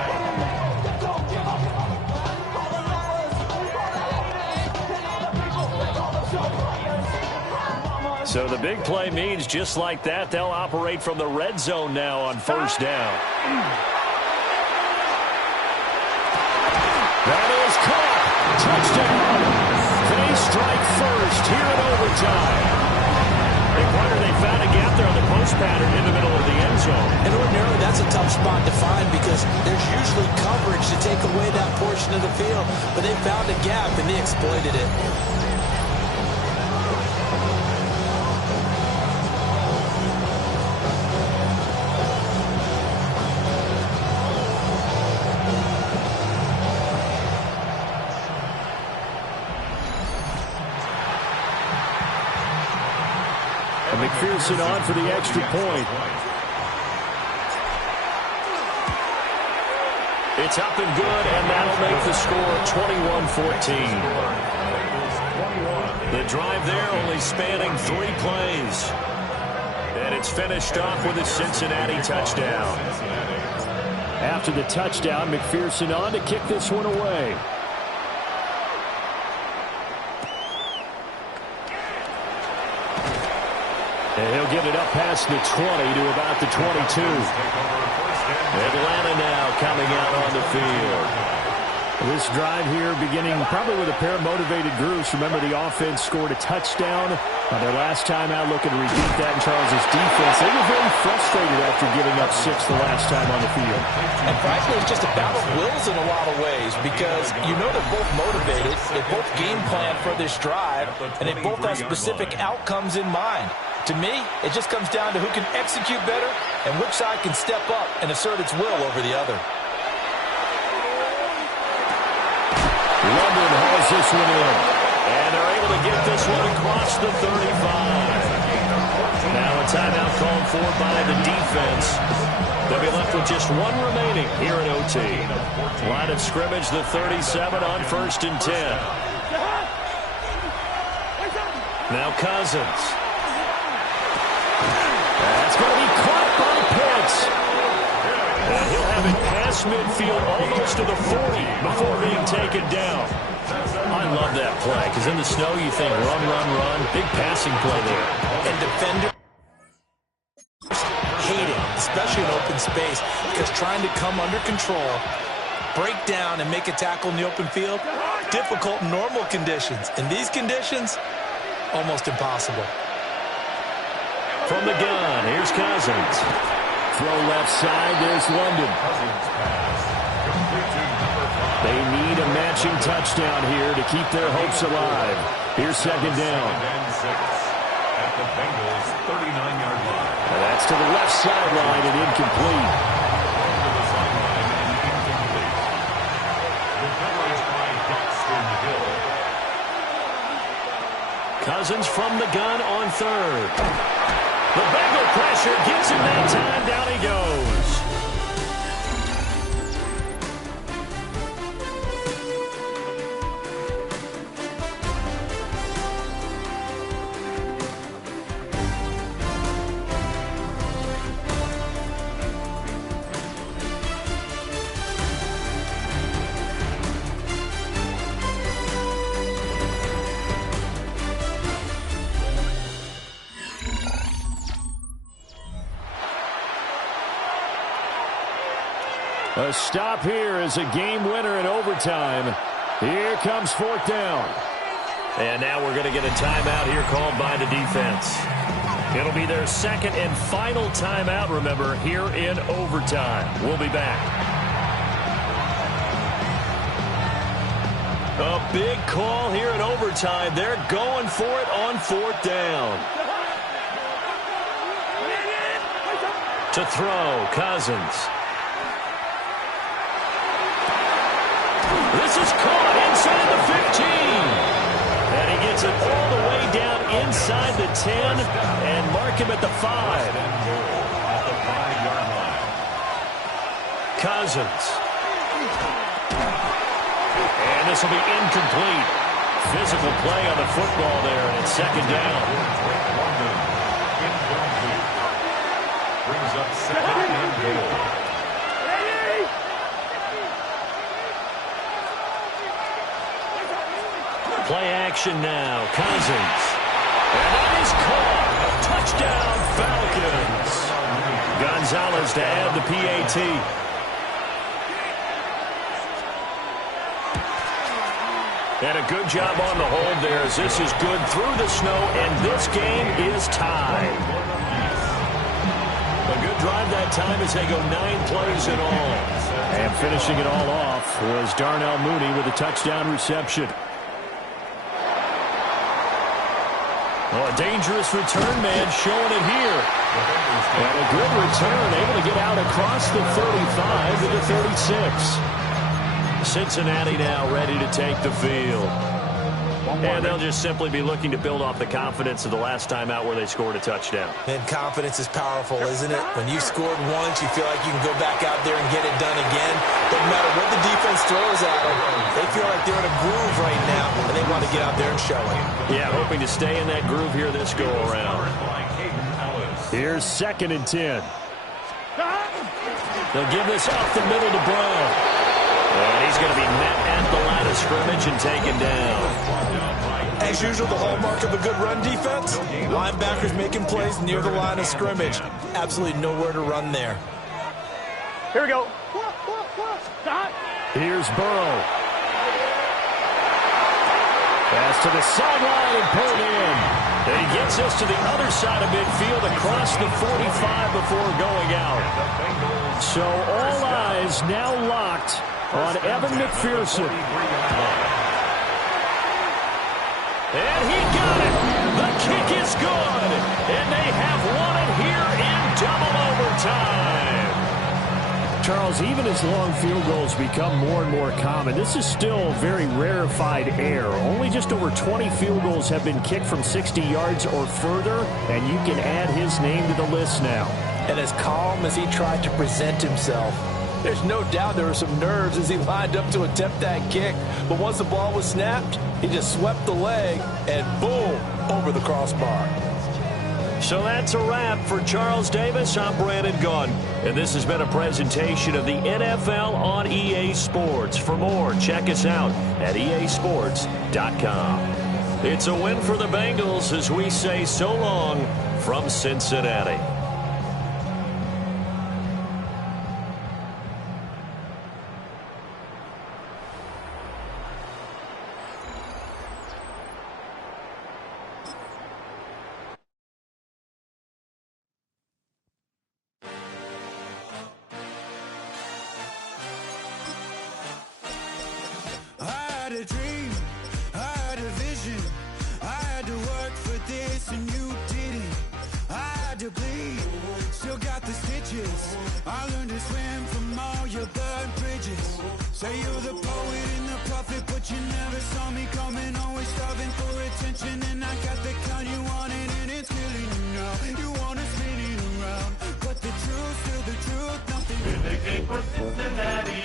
So the big play means just like that, they'll operate from the red zone now on 1st down. That is caught. Touchdown. They strike first here in overtime. Hey, Carter, they found a gap there on the post pattern in the middle of the end zone. And ordinarily, that's a tough spot to find because there's usually coverage to take away that portion of the field. But they found a gap, and they exploited it. McPherson on for the extra point. It's up and good, and that'll make the score 21-14. The drive there only spanning 3 plays. And it's finished off with a Cincinnati touchdown. After the touchdown, McPherson on to kick this one away. And he'll get it up past the 20 to about the 22. Atlanta now coming out on the field. This drive here beginning probably with a pair of motivated groups. Remember, the offense scored a touchdown on their last time out, looking to repeat that in Charles' defense. They were very frustrated after giving up 6 the last time on the field. And frankly, it's just a battle of wills in a lot of ways because you know they're both motivated, they both game plan for this drive, and they both have specific outcomes in mind. To me, it just comes down to who can execute better and which side can step up and assert its will over the other. London hauls this one in. And they're able to get this one across the 35. Now a timeout called for by the defense. They'll be left with just 1 remaining here in OT. Line of scrimmage, the 37 on 1st and 10. Now Cousins. That's going to be caught by Pitts. And he'll have it past midfield almost to the 40 before being taken down. I love that play because in the snow you think run, run, run. Big passing play there. And defenders hate it, especially in open space, because trying to come under control, break down, and make a tackle in the open field, difficult in normal conditions. In these conditions, almost impossible. From the gun, here's Cousins. Throw left side, there's London. They need a matching touchdown here to keep their hopes alive. Here's 2nd down. At the Bengals' 39-yard line. And that's to the left sideline and incomplete. Cousins from the gun on 3rd. The Bengal pressure gets him that time. Down he goes. A stop here is a game winner in overtime. Here comes 4th down. And now we're going to get a timeout here called by the defense. It'll be their second and final timeout, remember, here in overtime. We'll be back. A big call here in overtime. They're going for it on 4th down. To throw, Cousins. This is caught inside the 15. And he gets it all the way down inside the 10 and mark him at the 5. At the 5-yard line. Cousins. And this will be incomplete. Physical play on the football there, and it's 2nd down. Incomplete. Brings up 2nd and goal. Play action now. Cousins. And that is caught. Touchdown, Falcons. Gonzalez to add the PAT. And a good job on the hold there as this is good through the snow, and this game is tied. A good drive that time as they go 9 plays in all. And finishing it all off was Darnell Mooney with a touchdown reception. Oh, a dangerous return man showing it here. And a good return, able to get out across the 35 to the 36. Cincinnati now ready to take the field. And they'll just simply be looking to build off the confidence of the last time out where they scored a touchdown. And confidence is powerful, isn't it? When you scored once, you feel like you can go back out there and get it done again. Doesn't matter what the defense throws at them. They feel like they're in a groove right now, and they want to get out there and show it. Yeah, hoping to stay in that groove here this go-around. Here's 2nd and 10. They'll give this up the middle to Brown. And he's going to be met at the line of scrimmage and taken down. As usual, the hallmark of a good run defense, linebackers making plays near the line of scrimmage. Absolutely nowhere to run there. Here we go. Here's Burrow. Pass to the sideline and pulled in. And he gets us to the other side of midfield across the 45 before going out. So all eyes now locked on Evan McPherson. And he got it. The kick is good. And they have won it here in double overtime. Charles, even as long field goals become more and more common, this is still very rarefied air. Only just over 20 field goals have been kicked from 60 yards or further, and you can add his name to the list now. And as calm as he tried to present himself, there's no doubt there were some nerves as he lined up to attempt that kick. But once the ball was snapped, he just swept the leg and boom, over the crossbar. So that's a wrap for Charles Davis. I'm Brandon Gunn, and this has been a presentation of the NFL on EA Sports. For more, check us out at easports.com. It's a win for the Bengals as we say so long from Cincinnati. I learned to swim from all your burned bridges. Say you're the poet and the prophet, but you never saw me coming. Always starving for attention, and I got the kind you wanted, and it's killing you now. You wanna spin it around, but the truth's still the truth. Nothing in the game but Cincinnati.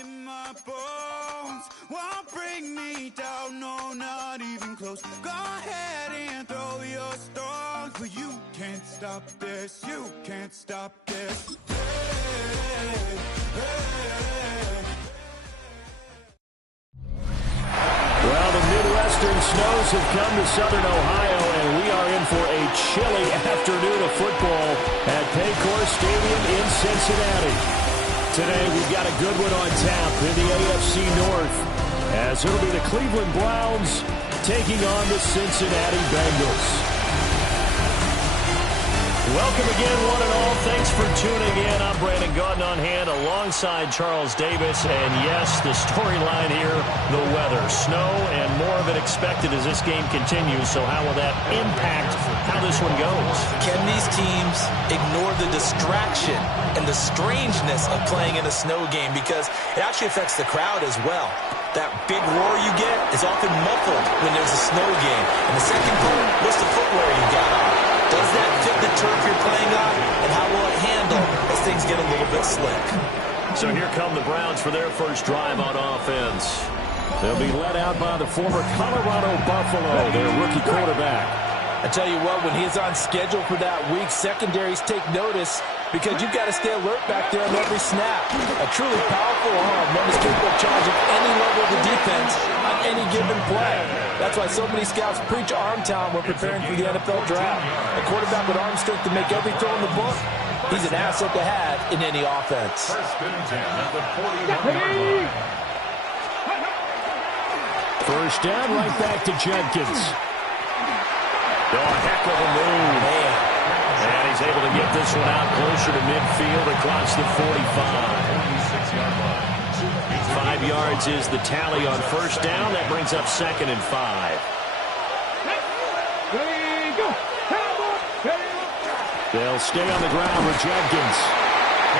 In my bones won't bring me down, no, not even close. Go ahead and throw your stones, but you can't stop this, you can't stop this. Hey, hey. Well, the Midwestern snows have come to Southern Ohio, and we are in for a chilly afternoon of football at Paycor Stadium in Cincinnati. Today, we've got a good one on tap in the AFC North, as it'll be the Cleveland Browns taking on the Cincinnati Bengals. Welcome again, one and all. Thanks for tuning in. I'm Brandon Gaudin on hand alongside Charles Davis. And yes, the storyline here, the weather, snow, and more of it expected as this game continues. So how will that impact how this one goes? Can these teams ignore the distraction and the strangeness of playing in a snow game? Because it actually affects the crowd as well. That big roar you get is often muffled when there's a snow game. And the second part, what's the footwear you got on? Does that fit the turf you're playing on? And how will it handle as things get a little bit slick? So here come the Browns for their first drive on offense. They'll be led out by the former Colorado Buffalo, their rookie quarterback. I tell you what, when he's on schedule for that week, secondaries take notice because you've got to stay alert back there on every snap. A truly powerful arm, one is capable of challenging any level of the defense on any given play. That's why so many scouts preach arm talent when preparing for the NFL draft. A quarterback with arm strength to make every throw in the book, he's an asset to have in any offense. First and 10 at the 41-yard line. First down, right back to Jenkins. Oh, heck of a move. Man. And he's able to get this one out closer to midfield across the 45. 46-yard line. 5 yards is the tally on first down. That brings up 2nd and 5. They'll stay on the ground with Jenkins.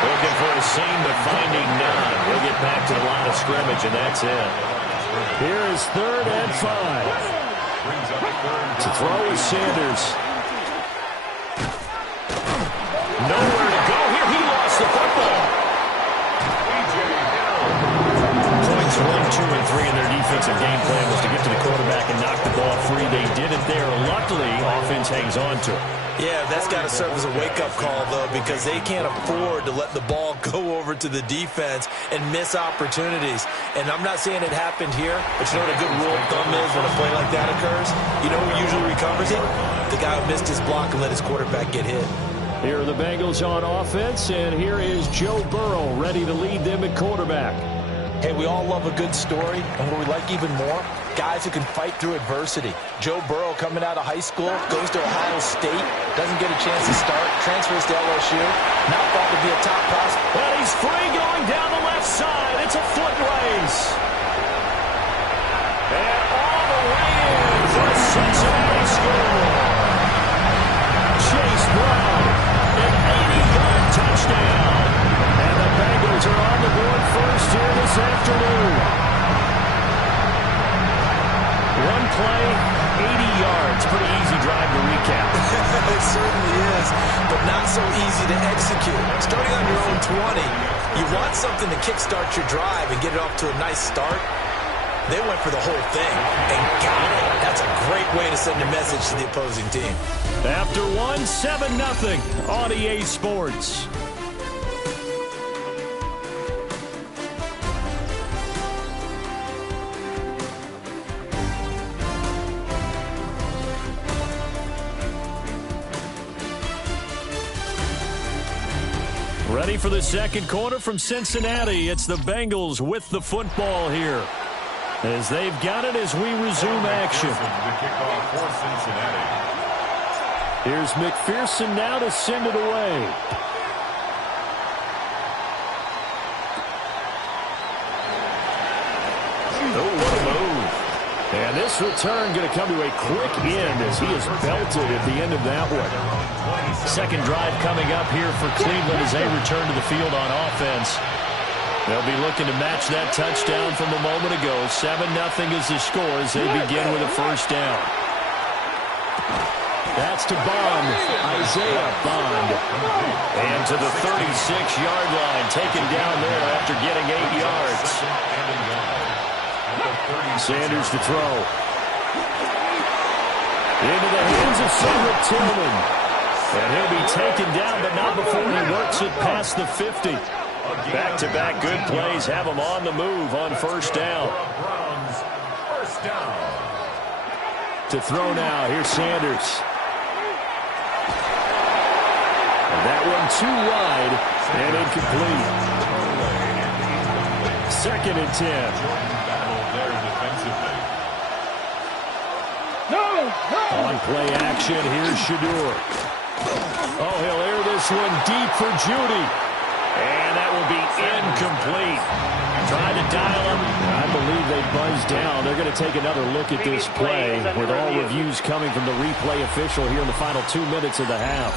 Looking for a seam, but finding none. He'll get back to the line of scrimmage, and that's it. Here is 3rd and 5. To throw is Sanders. Nowhere to go here. He lost the football. Points 1, 2, and 3 in their defensive game plan was to get to the quarterback and knock the ball free. They did it there. Luckily, offense hangs on to it. Yeah, that's got to serve as a wake-up call, though, because they can't afford to let the ball go over to the defense and miss opportunities. And I'm not saying it happened here, but you know what a good rule of thumb is when a play like that occurs? You know who usually recovers it? The guy who missed his block and let his quarterback get hit. Here are the Bengals on offense, and here is Joe Burrow ready to lead them at quarterback. Hey, we all love a good story, and what we like even more, guys who can fight through adversity. Joe Burrow coming out of high school, goes to Ohio State, doesn't get a chance to start, transfers to LSU, now thought to be a top prospect. And he's free going down the left side. It's a foot race. And all the way in for a Cincinnati score. Chase Brown, an 80-yard touchdown. And the Bengals are on the board first here this afternoon. One play, 80 yards. Pretty easy drive to recap. It certainly is, but not so easy to execute. Starting on your own 20, you want something to kickstart your drive and get it off to a nice start. They went for the whole thing and got it. That's a great way to send a message to the opposing team. After 7-0 on EA Sports. Ready for the second quarter from Cincinnati. It's the Bengals with the football here. As they've got it as we resume action. The kickoff for Cincinnati. Here's McPherson now to send it away. Oh, what a move. And this return going to come to a quick end as he is belted at the end of that one. Second drive coming up here for Cleveland as they return to the field on offense. They'll be looking to match that touchdown from a moment ago. 7-0 is the score as they begin with a first down. That's to Bond, Isaiah Bond. And to the 36-yard line, taken down there after getting 8 yards. Sanders to throw. Into the hands of Cedric Tillman. And he'll be taken down, but not before he works it past the 50. Back-to-back good plays have him on the move on first down. To throw now, here's Sanders. And that one too wide and incomplete. 2nd and 10. On play action, here's Shedeur. Oh, he'll air this one deep for Judy. And that will be incomplete. Trying to dial him. I believe they buzzed down. They're going to take another look at this play with all reviews coming from the replay official here in the final 2 minutes of the half.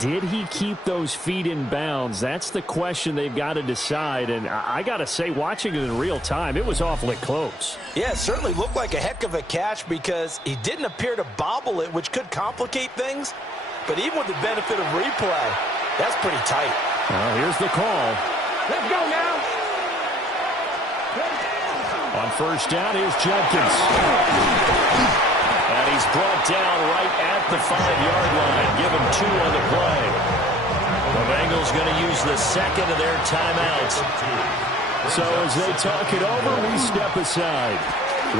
Did he keep those feet in bounds? That's the question they've got to decide. And I got to say, watching it in real time, it was awfully close. Yeah, it certainly looked like a heck of a catch because he didn't appear to bobble it, which could complicate things. But even with the benefit of replay, that's pretty tight. Well, here's the call. Let's go now. On first down, here's Judkins. And he's brought down right at the 5-yard line. Give him 2 on the play. The Bengals going to use the second of their timeouts. So as they talk it over, we step aside.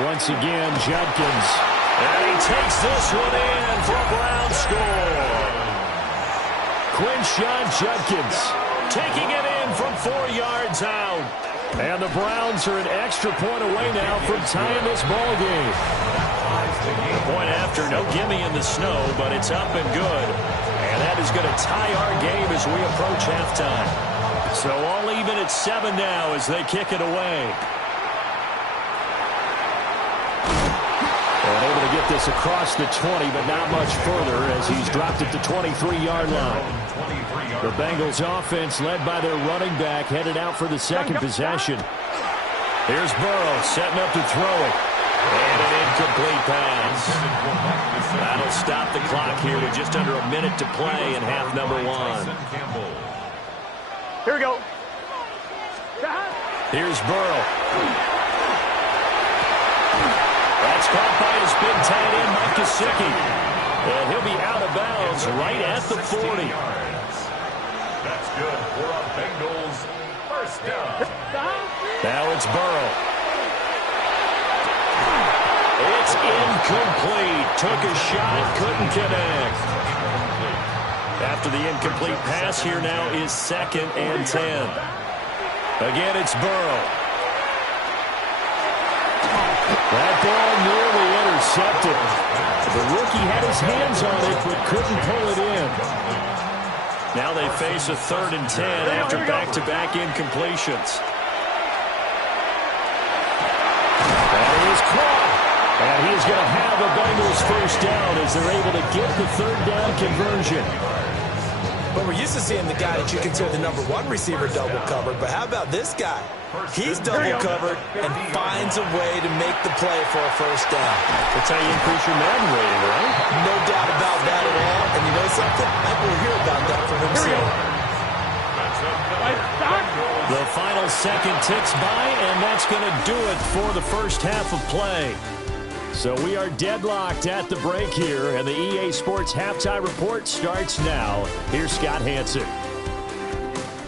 Once again, Judkins. And he takes this one in for a Brown score. Quinshon Judkins taking it in from 4 yards out. And the Browns are an extra point away now from tying this ball game. Point after, no gimme in the snow, but it's up and good. And that is going to tie our game as we approach halftime. So all even at 7 now as they kick it away. And able to get this across the 20, but not much further as he's dropped it to 23-yard line. The Bengals offense led by their running back headed out for the second possession. Here's Burrow setting up to throw it. And an incomplete pass. That'll stop the clock here with just under a minute to play in half number 1. Here we go. Here's Burrow. That's caught by his big tight end, Mike Gesicki. And he'll be out of bounds right at the 40. That's good for a Bengals first down. Now it's Burrow. It's incomplete. Took a shot, couldn't connect. After the incomplete pass, here now is 2nd and 10. Again, it's Burrow. That ball nearly intercepted. The rookie had his hands on it, but couldn't pull it in. Now they face a 3rd and 10 after back-to-back incompletions. That is caught. And he's going to have the Bengals first down as they're able to get the 3rd down conversion. But we're used to seeing the guy that you consider the number 1 receiver double covered. But how about this guy? He's double covered and finds a way to make the play for a first down. That's how you increase your Madden rating, right? No doubt about that at all. And you know something? I will hear about that from him soon. The final second ticks by, and that's going to do it for the first half of play. So we are deadlocked at the break here, and the EA Sports Halftime Report starts now. Here's Scott Hanson.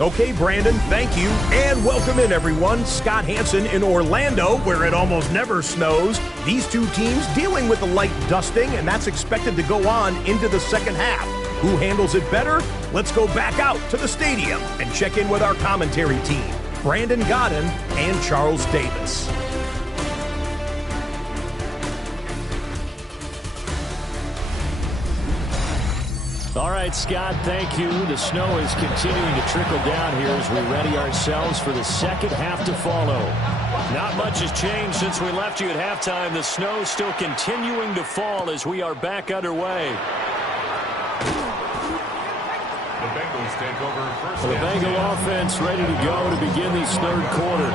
Okay, Brandon, thank you, and welcome in, everyone. Scott Hanson in Orlando, where it almost never snows. These two teams dealing with a light dusting, and that's expected to go on into the second half. Who handles it better? Let's go back out to the stadium and check in with our commentary team, Brandon Godden and Charles Davis. All right, Scott, thank you. The snow is continuing to trickle down here as we ready ourselves for the second half to follow. Not much has changed since we left you at halftime. The snow still continuing to fall as we are back underway. The Bengals take over first. The Bengal offense ready to go to begin this 3rd quarter.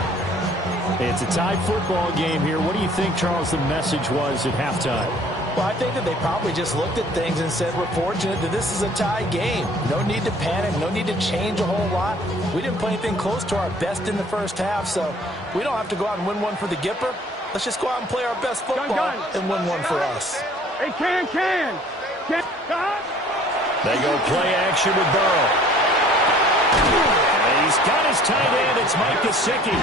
It's a tied football game here. What do you think, Charles, the message was at halftime? Well, I think that they probably just looked at things and said, we're fortunate that this is a tie game. No need to panic. No need to change a whole lot. We didn't play anything close to our best in the first half, so we don't have to go out and win one for the Gipper. Let's just go out and play our best football and win one for us. Hey, can. They go play action with Burrow. And he's got his tight end. It's Mike Gesicki.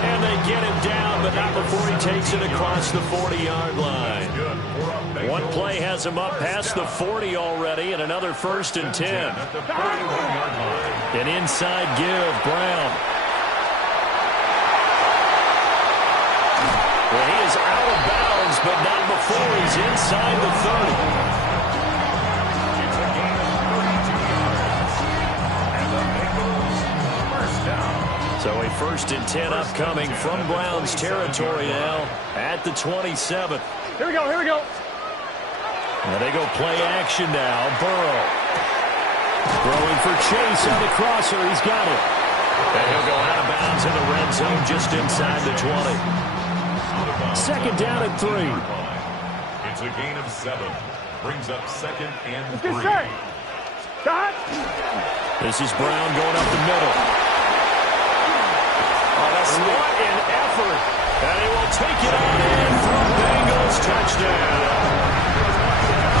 And they get him down, but not before he takes it across the 40-yard line. One play has him up past the 40 already, and another 1st and 10. An inside give, Brown. Well, he is out of bounds, but not before he's inside the 30. It's a gain of 32 yards. And the Bengals first down. So a 1st and 10 upcoming from Browns territory now at the 27th. Here we go, here we go. And they go play action now. Burrow. Throwing for Chase on the crosser. He's got it. And he'll go out of bounds in the red zone just inside the 20. 2nd down and 3. It's a gain of 7. Brings up 2nd and 3. Get set. Stop. This is Brown going up the middle. Oh, that's what an effort. And he will take it on in for a Bengals touchdown.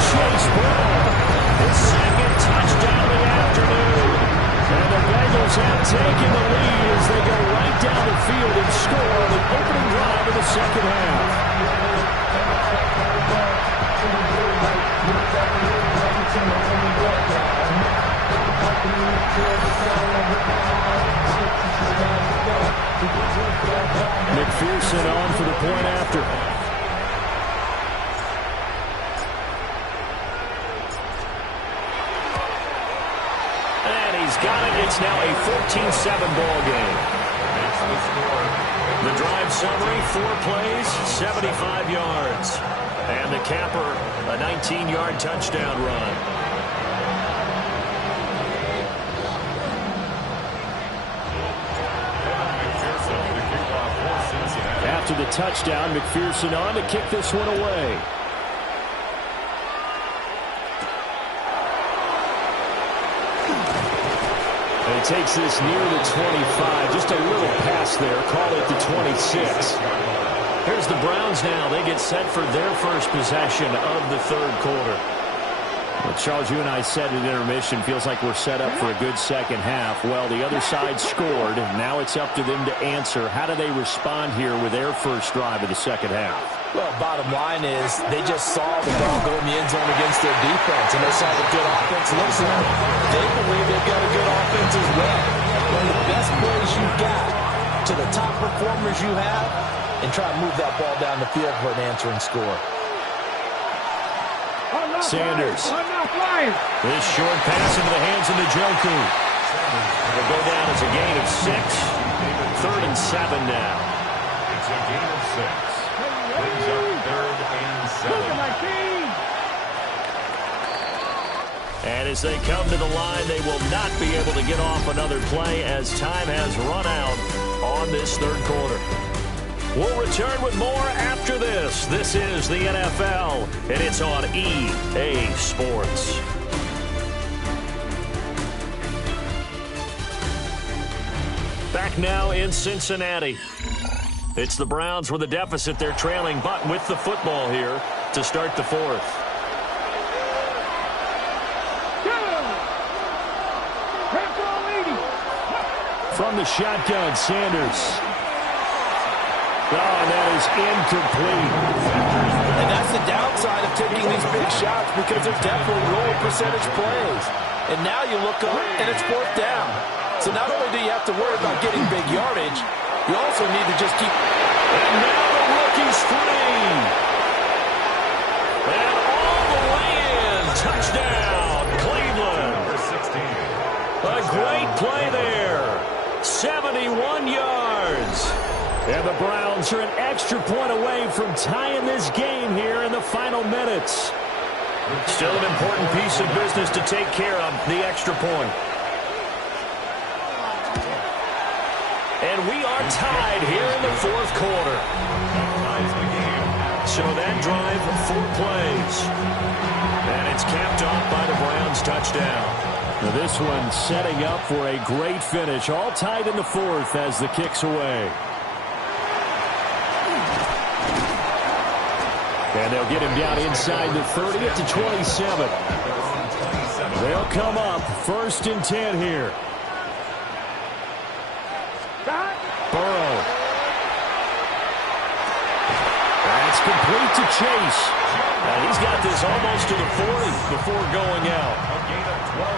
Chase Brown, his 2nd touchdown of the afternoon. And the Bengals have taken the lead as they go right down the field and score on the opening drive of the 2nd half. McPherson on for the point after. He's got it. It's now a 14-7 ball game. The drive summary, 4 plays, 75 yards. And the capper, a 19-yard touchdown run. After the touchdown, McPherson on to kick this one away. And he takes this near the 25. Just a little pass there. Call it the 26. Here's the Browns now. They get set for their first possession of the 3rd quarter. Well, Charles, you and I said at intermission, feels like we're set up for a good 2nd half. Well, the other side scored. Now it's up to them to answer. How do they respond here with their first drive of the 2nd half? Well, bottom line is they just saw the ball go in the end zone against their defense, and they saw what good offense looks like. They believe they've got a good offense as well. One of the best plays you've got to the top performers you have, and try to move that ball down the field for an answering score. Sanders. This short pass into the hands of Njoku. Will go down as a gain of 6. 3rd and 7 now. It's a gain of 6. Brings up 3rd and 7. And as they come to the line, they will not be able to get off another play as time has run out on this 3rd quarter. We'll return with more after this. This is the NFL, and it's on EA Sports. Back now in Cincinnati. It's the Browns with a deficit. They're trailing, but with the football here to start the 4th. From the shotgun, Sanders. Oh, that is incomplete. And that's the downside of taking these big shots, because they're definitely low percentage plays. And now you look up, and it's 4th down. So not only do you have to worry about getting big yardage, you also need to just keep... And now the rookie's free. And all the way in. Touchdown, Cleveland. Number 16. A great play there. 71 yards. And the Browns are an extra point away from tying this game here in the final minutes. Still an important piece of business to take care of, the extra point. And we are tied here in the 4th quarter. So that drive, 4 plays. And it's capped off by the Browns touchdown. Now this one setting up for a great finish. All tied in the 4th as the kick's away. And they'll get him down inside the 30 to 27. They'll come up 1st and 10 here. Burrow. That's complete to Chase. And he's got this almost to the 40 before going out.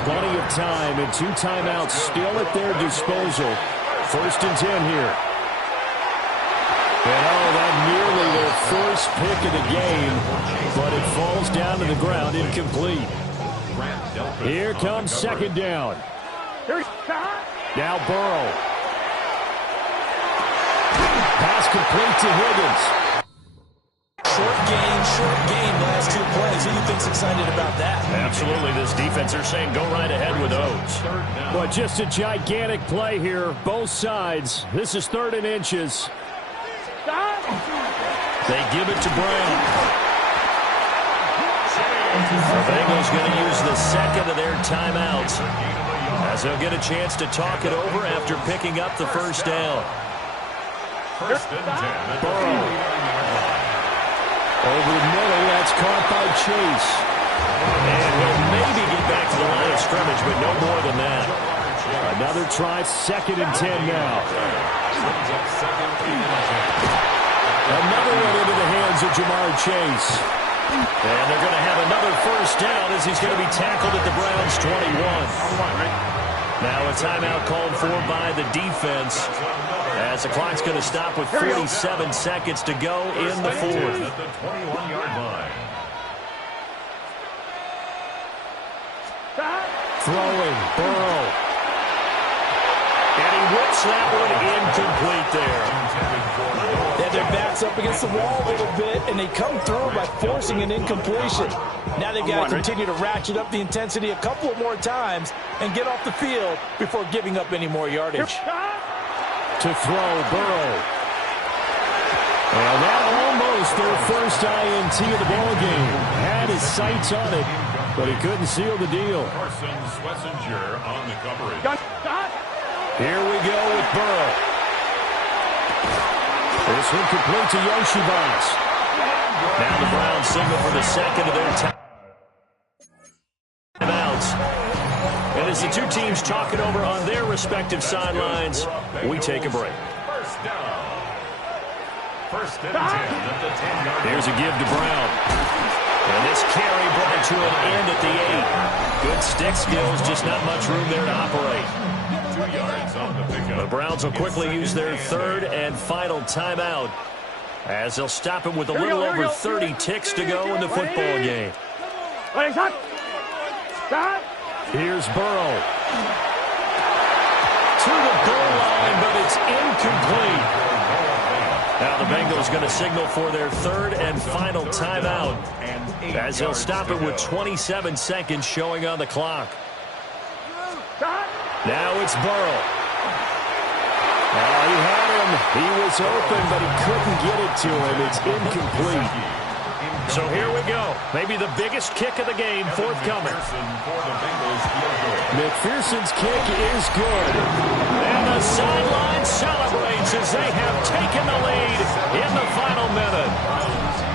Plenty of time and 2 timeouts still at their disposal. 1st and 10 here. And oh, that nearly first pick of the game, but it falls down to the ground incomplete. Here comes second down. Now Burrow. Pass complete to Higgins. Short game, last 2 plays. Who do you think's excited about that? Absolutely. This defense are saying go right ahead with those. But just a gigantic play here, both sides. This is 3rd and inches. They give it to Brown. The Bengals going to use the second of their timeouts as they'll get a chance to talk it over after picking up the first down. First and 10. Burrow. Over the middle, that's caught by Chase. And he'll maybe get back to the line of scrimmage, but no more than that. Another try, 2nd and 10 now. Another one into the hands of Jamar Chase. And they're going to have another first down as he's going to be tackled at the Browns' 21. Now a timeout called for by the defense as the clock's going to stop with 47 seconds to go in the 4th. At the 21-yard line. Throwing, Burrow. And he whips that one incomplete there. They had their backs up against the wall a little bit, and they come through by forcing an incompletion. Now they've got to continue to ratchet up the intensity a couple of more times and get off the field before giving up any more yardage. To throw, Burrow. And that almost their first INT of the ballgame. Had his sights on it, but he couldn't seal the deal. Carson Schlesinger on the coverage. Here we go with Burrow. This one complete to Yoshibas. Now the Browns signal for the second of their timeouts. And as the two teams talk it over on their respective sidelines, we take a break. First down. First and 10 at the 10-yard line. Here's a give to Brown. And this carry brought to an end at the 8. Good stick skills, just not much room there to operate. 2 yards on the pickup. The Browns will quickly use their third and final timeout as they'll stop it with a little over 30 ticks to go in the football game. Here's Burrow. To the goal line, but it's incomplete. Now the Bengals going to signal for their third and final timeout as they'll stop it with 27 seconds showing on the clock. Now it's Burrow. He had him. He was open, but he couldn't get it to him. It's incomplete. So here we go. Maybe the biggest kick of the game forthcoming. McPherson's kick is good. And the sideline celebrates as they have taken the lead in the final minute.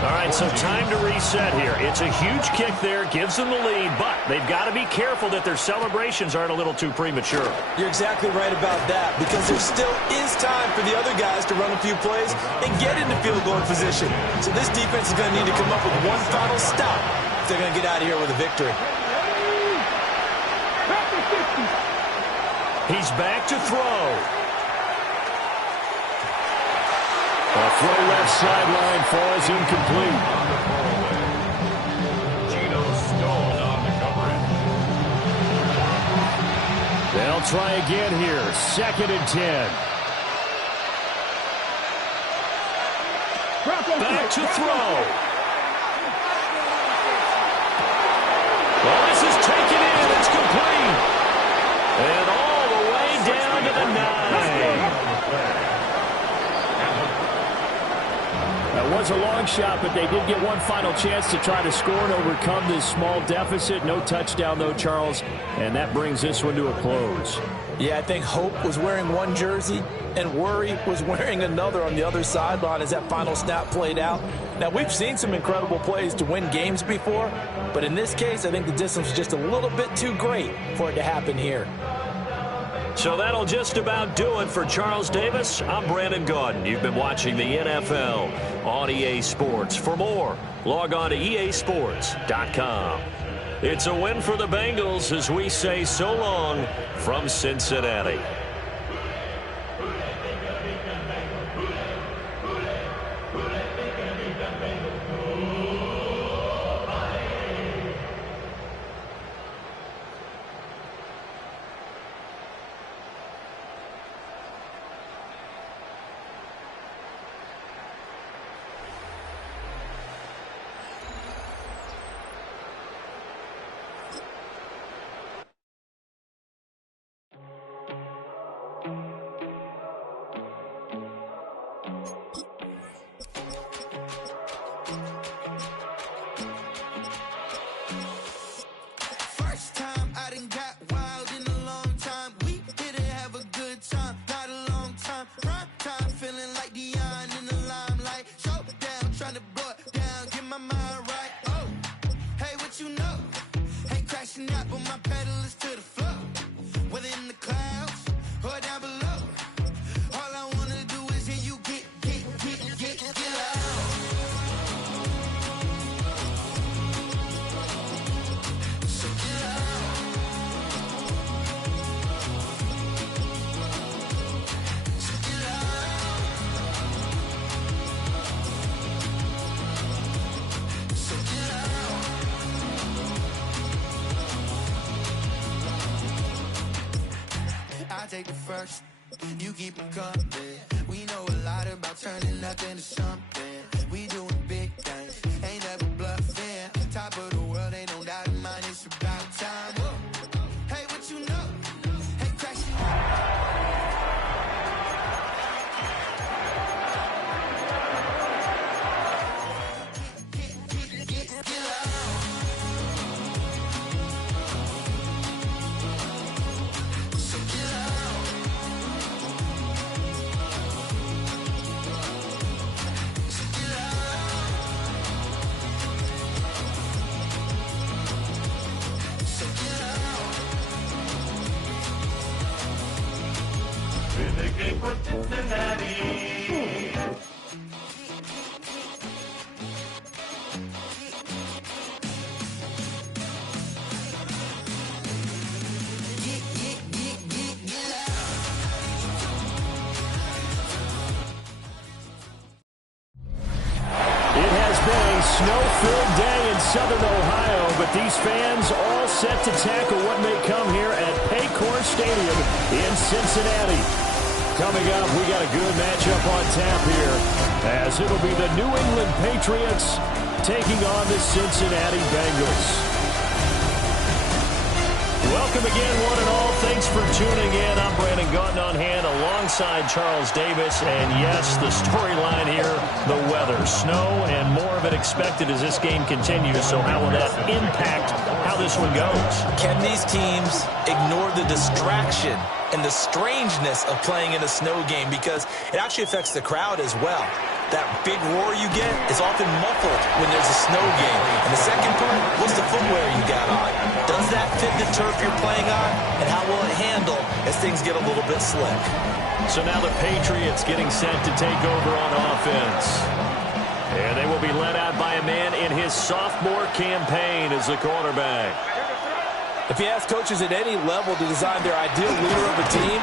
All right, so time to reset here. It's a huge kick there, gives them the lead, but they've got to be careful that their celebrations aren't a little too premature. You're exactly right about that, because there still is time for the other guys to run a few plays and get into field goal position. So this defense is going to need to come up with one final stop if they're going to get out of here with a victory. He's back to throw. A throw left sideline falls incomplete. Geno Stone on the coverage. They'll try again here. 2nd and 10. Back to throw. Well, this is taken in. It's complete. And all the way down to the 9. That was a long shot, but they did get one final chance to try to score and overcome this small deficit. No touchdown, though, Charles, and that brings this one to a close. Yeah, I think Hope was wearing one jersey and Worry was wearing another on the other sideline as that final snap played out. Now, we've seen some incredible plays to win games before, but in this case, I think the distance was just a little bit too great for it to happen here. So that'll just about do it for Charles Davis. I'm Brandon Gaudin. You've been watching the NFL on EA Sports. For more, log on to easports.com. It's a win for the Bengals as we say so long from Cincinnati. pressing up, but my pedal is to the floor. Whether in the clouds or down below, all I wanna do is hear you get loud. So get loud. So get loud. So get loud. I take the first, you keep it coming. We know a lot about turning nothing to something. We doing big things, ain't never bluffing. Top of the world, ain't no doubt in mine, it's about time. Whoa. Hey, what you know? Hey, crash get loud. So get loud. So get loud. So get loud. In the game for Cincinnati. It has been a snow-filled day in Southern Ohio, but these fans all set to tackle what may come here at Paycor Stadium in Cincinnati. Coming up, we got a good matchup on tap here, as it'll be the New England Patriots taking on the Cincinnati Bengals. Welcome again, one and all. Thanks for tuning in. I'm Brandon Gaunt on hand alongside Charles Davis. And yes, the storyline here, the weather. Snow and more of it expected as this game continues. So how will that impact how this one goes? Can these teams ignore the distraction and the strangeness of playing in a snow game? Because it actually affects the crowd as well. That big roar you get is often muffled when there's a snow game. And the second part, what's the footwear you got on? Does that fit the turf you're playing on? And how will it handle as things get a little bit slick? So now the Patriots getting set to take over on offense. And they will be led out by a man in his sophomore campaign as the quarterback. If you ask coaches at any level to design their ideal leader of a team,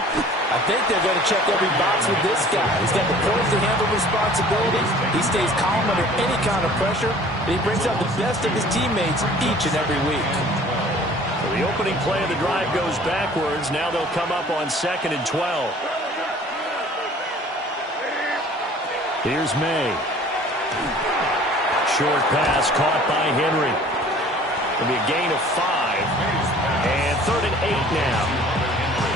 I think they're going to check every box with this guy. He's got the poise to handle responsibility. He stays calm under any kind of pressure, and he brings out the best of his teammates each and every week. So the opening play of the drive goes backwards. Now they'll come up on 2nd and 12. Here's May. Short pass caught by Henry. It'll be a gain of 5. And 3rd and 8 now.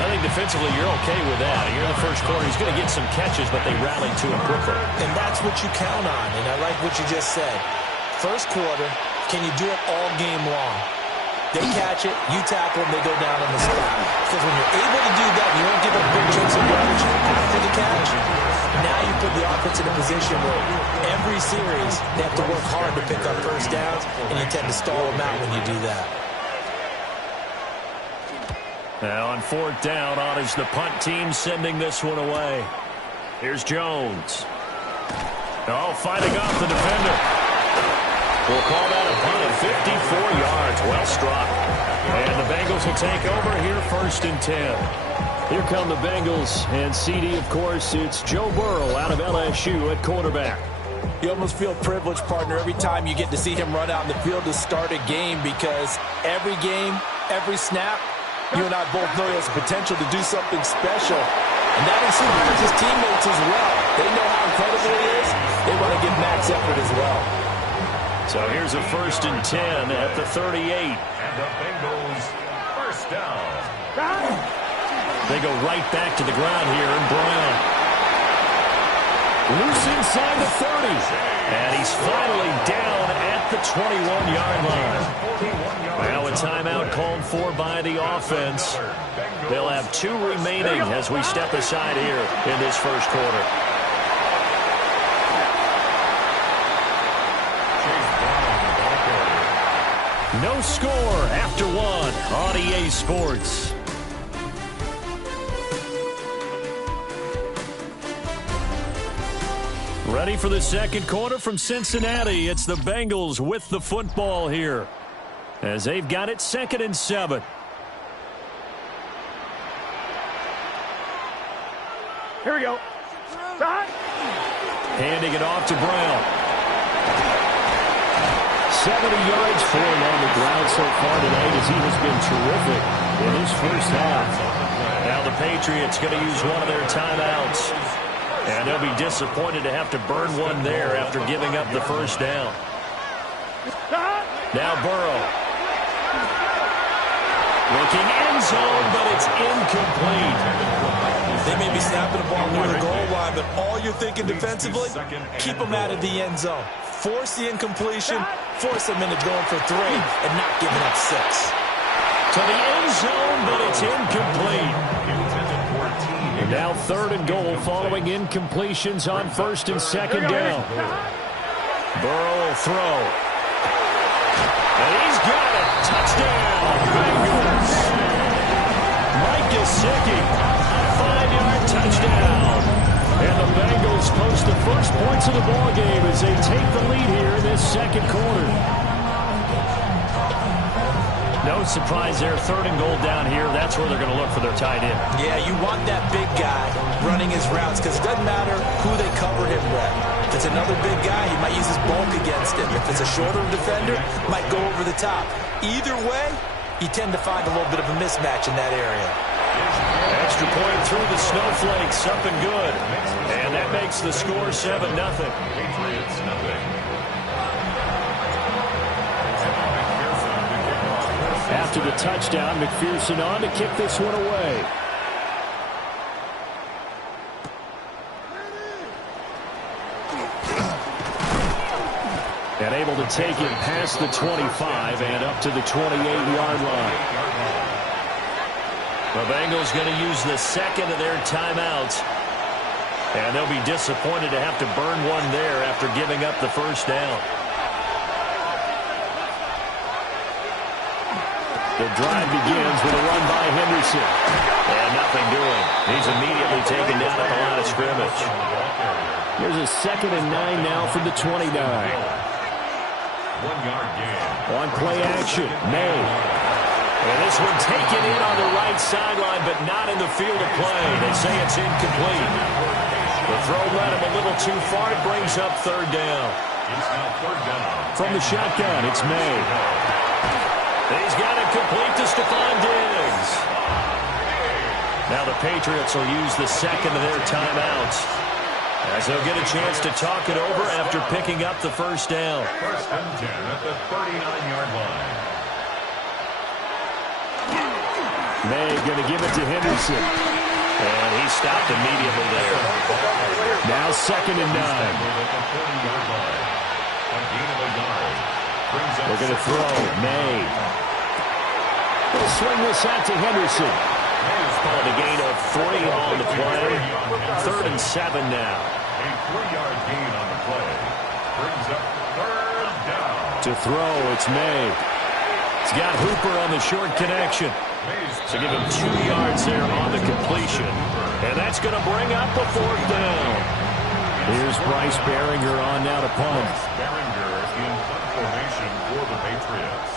I think defensively you're okay with that. You're in the first quarter. He's going to get some catches, but they rally to him quickly. And that's what you count on, and I like what you just said. First quarter, can you do it all game long? They catch it, you tackle them, they go down on the spot. Because when you're able to do that, you don't give up big chunks of yardage after the catch. Now you put the offense in a position where every series they have to work hard to pick up first downs, and you tend to stall them out when you do that. Now on 4th down, on is the punt team sending this one away. Here's Jones. Oh, fighting off the defender. We'll call that a punt of 54 yards. Well struck. And the Bengals will take over here 1st and 10. Here come the Bengals. And CD, of course, it's Joe Burrow out of LSU at quarterback. You almost feel privileged, partner, every time you get to see him run out in the field to start a game, because every game, every snap, you and I both know he has potential to do something special. And that includes his teammates as well. They know how incredible he is. They want to give max effort as well. So here's a 1st and 10 at the 38. And the Bengals first down. They go right back to the ground here, and Brown. Loose inside the 30. And he's finally down at the 21-yard line. Now a timeout called for by the offense. They'll have 2 remaining as we step aside here in this first quarter. No score after one on EA Sports. Ready for the second quarter from Cincinnati. It's the Bengals with the football here, as they've got it 2nd and 7. Here we go. Stop. Handing it off to Brown. 70 yards for him on the ground so far tonight, as he has been terrific in his first half. Now the Patriots going to use one of their timeouts. And they'll be disappointed to have to burn one there after giving up the first down. Now Burrow. Looking end zone, but it's incomplete. They may be snapping the ball near the goal line, but all you're thinking defensively, keep them out of the end zone. Force the incompletion, force them into going for 3, and not giving up 6. To the end zone, but it's incomplete. Now 3rd and goal following incompletions on 1st and 2nd down. Burrow will throw. And he's got it. Touchdown, Bengals. Mike Gesicki, 5-yard touchdown. And the Bengals post the first points of the ballgame as they take the lead here in this second quarter. No surprise there. 3rd and goal down here. That's where they're going to look for their tight end. Yeah, you want that big guy running his routes because it doesn't matter who they cover him with. If it's another big guy, he might use his bulk against him. If it's a shorter defender, might go over the top. Either way, you tend to find a little bit of a mismatch in that area. Extra point through the snowflakes. Up and good. And that makes the score 7-0. Patriots nothing. After the touchdown, McPherson on to kick this one away. And able to take it past the 25 and up to the 28-yard line. The Bengals going to use the 2nd of their timeouts. And they'll be disappointed to have to burn one there after giving up the first down. The drive begins with a run by Henderson. And nothing doing. He's immediately taken down at the line of scrimmage. Here's a 2nd and 9 now from the 29. 1-yard gain. On play action, May. And this one taken in on the right sideline, but not in the field of play. They say it's incomplete. The throw led him a little too far. It brings up 3rd down. It's now 3rd down. From the shotgun, it's May. He's got it complete to Stephon Diggs. Now the Patriots will use the 2nd of their timeouts, as they'll get a chance to talk it over after picking up the first down. 1st and 10 at the 39-yard line. May going to give it to Henderson. And he stopped immediately there. Now 2nd and 9. They're going to throw. May. They'll swing this out to Henderson. And a gain of 3 on the play. 3rd and 7 now. A 3-yard gain on the play. Brings up 3rd down. To throw, it's May. He's got Hooper on the short connection. So give him 2 yards there on the completion. And that's going to bring up the 4th down. Here's Bryce Behringer on now to punt. Behringer in punt formation for the Patriots.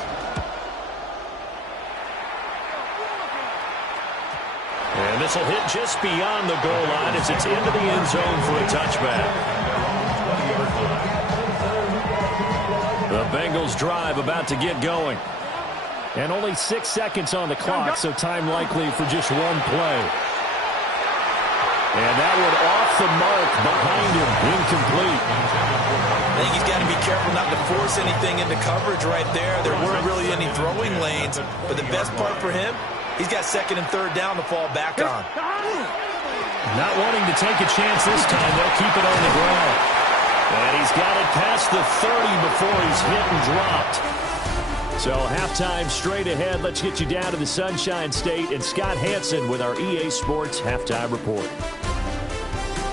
And this will hit just beyond the goal line as it's into the end zone for a touchback. The Bengals drive about to get going. And only 6 seconds on the clock, so time likely for just one play. And that one off the mark behind him, incomplete. I think he's got to be careful not to force anything into coverage right there. There weren't really any throwing lanes, but the best part for him, he's got 2nd and 3rd down to fall back on. Not wanting to take a chance this time, they'll keep it on the ground. And he's got it past the 30 before he's hit and dropped. So halftime straight ahead. Let's get you down to the Sunshine State and Scott Hansen with our EA Sports Halftime Report.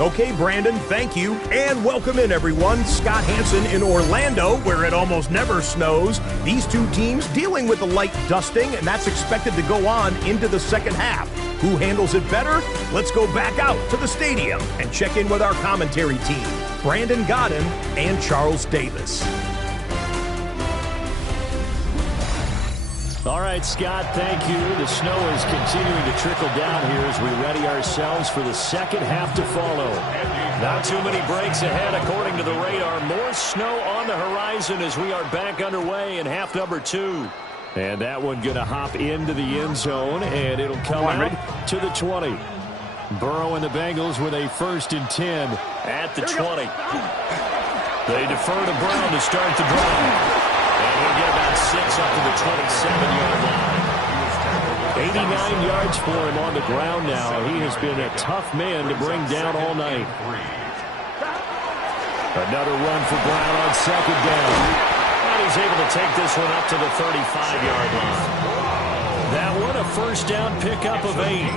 Okay, Brandon, thank you. And welcome in, everyone. Scott Hanson in Orlando, where it almost never snows. These two teams dealing with a light dusting, and that's expected to go on into the second half. Who handles it better? Let's go back out to the stadium and check in with our commentary team, Brandon Godden and Charles Davis. All right, Scott, thank you. The snow is continuing to trickle down here as we ready ourselves for the second half to follow. Not too many breaks ahead according to the radar. More snow on the horizon as we are back underway in half number 2. And that one going to hop into the end zone, and it'll come out to the 20. Burrow and the Bengals with a 1st and 10 at the 20. They defer to Brown to start the drive. And he'll get about 6 up to the 27-yard line. 89 yards for him on the ground now. He has been a tough man to bring down all night. Another run for Brown on 2nd down. And he's able to take this one up to the 35-yard line. That one a 1st down pickup of 8.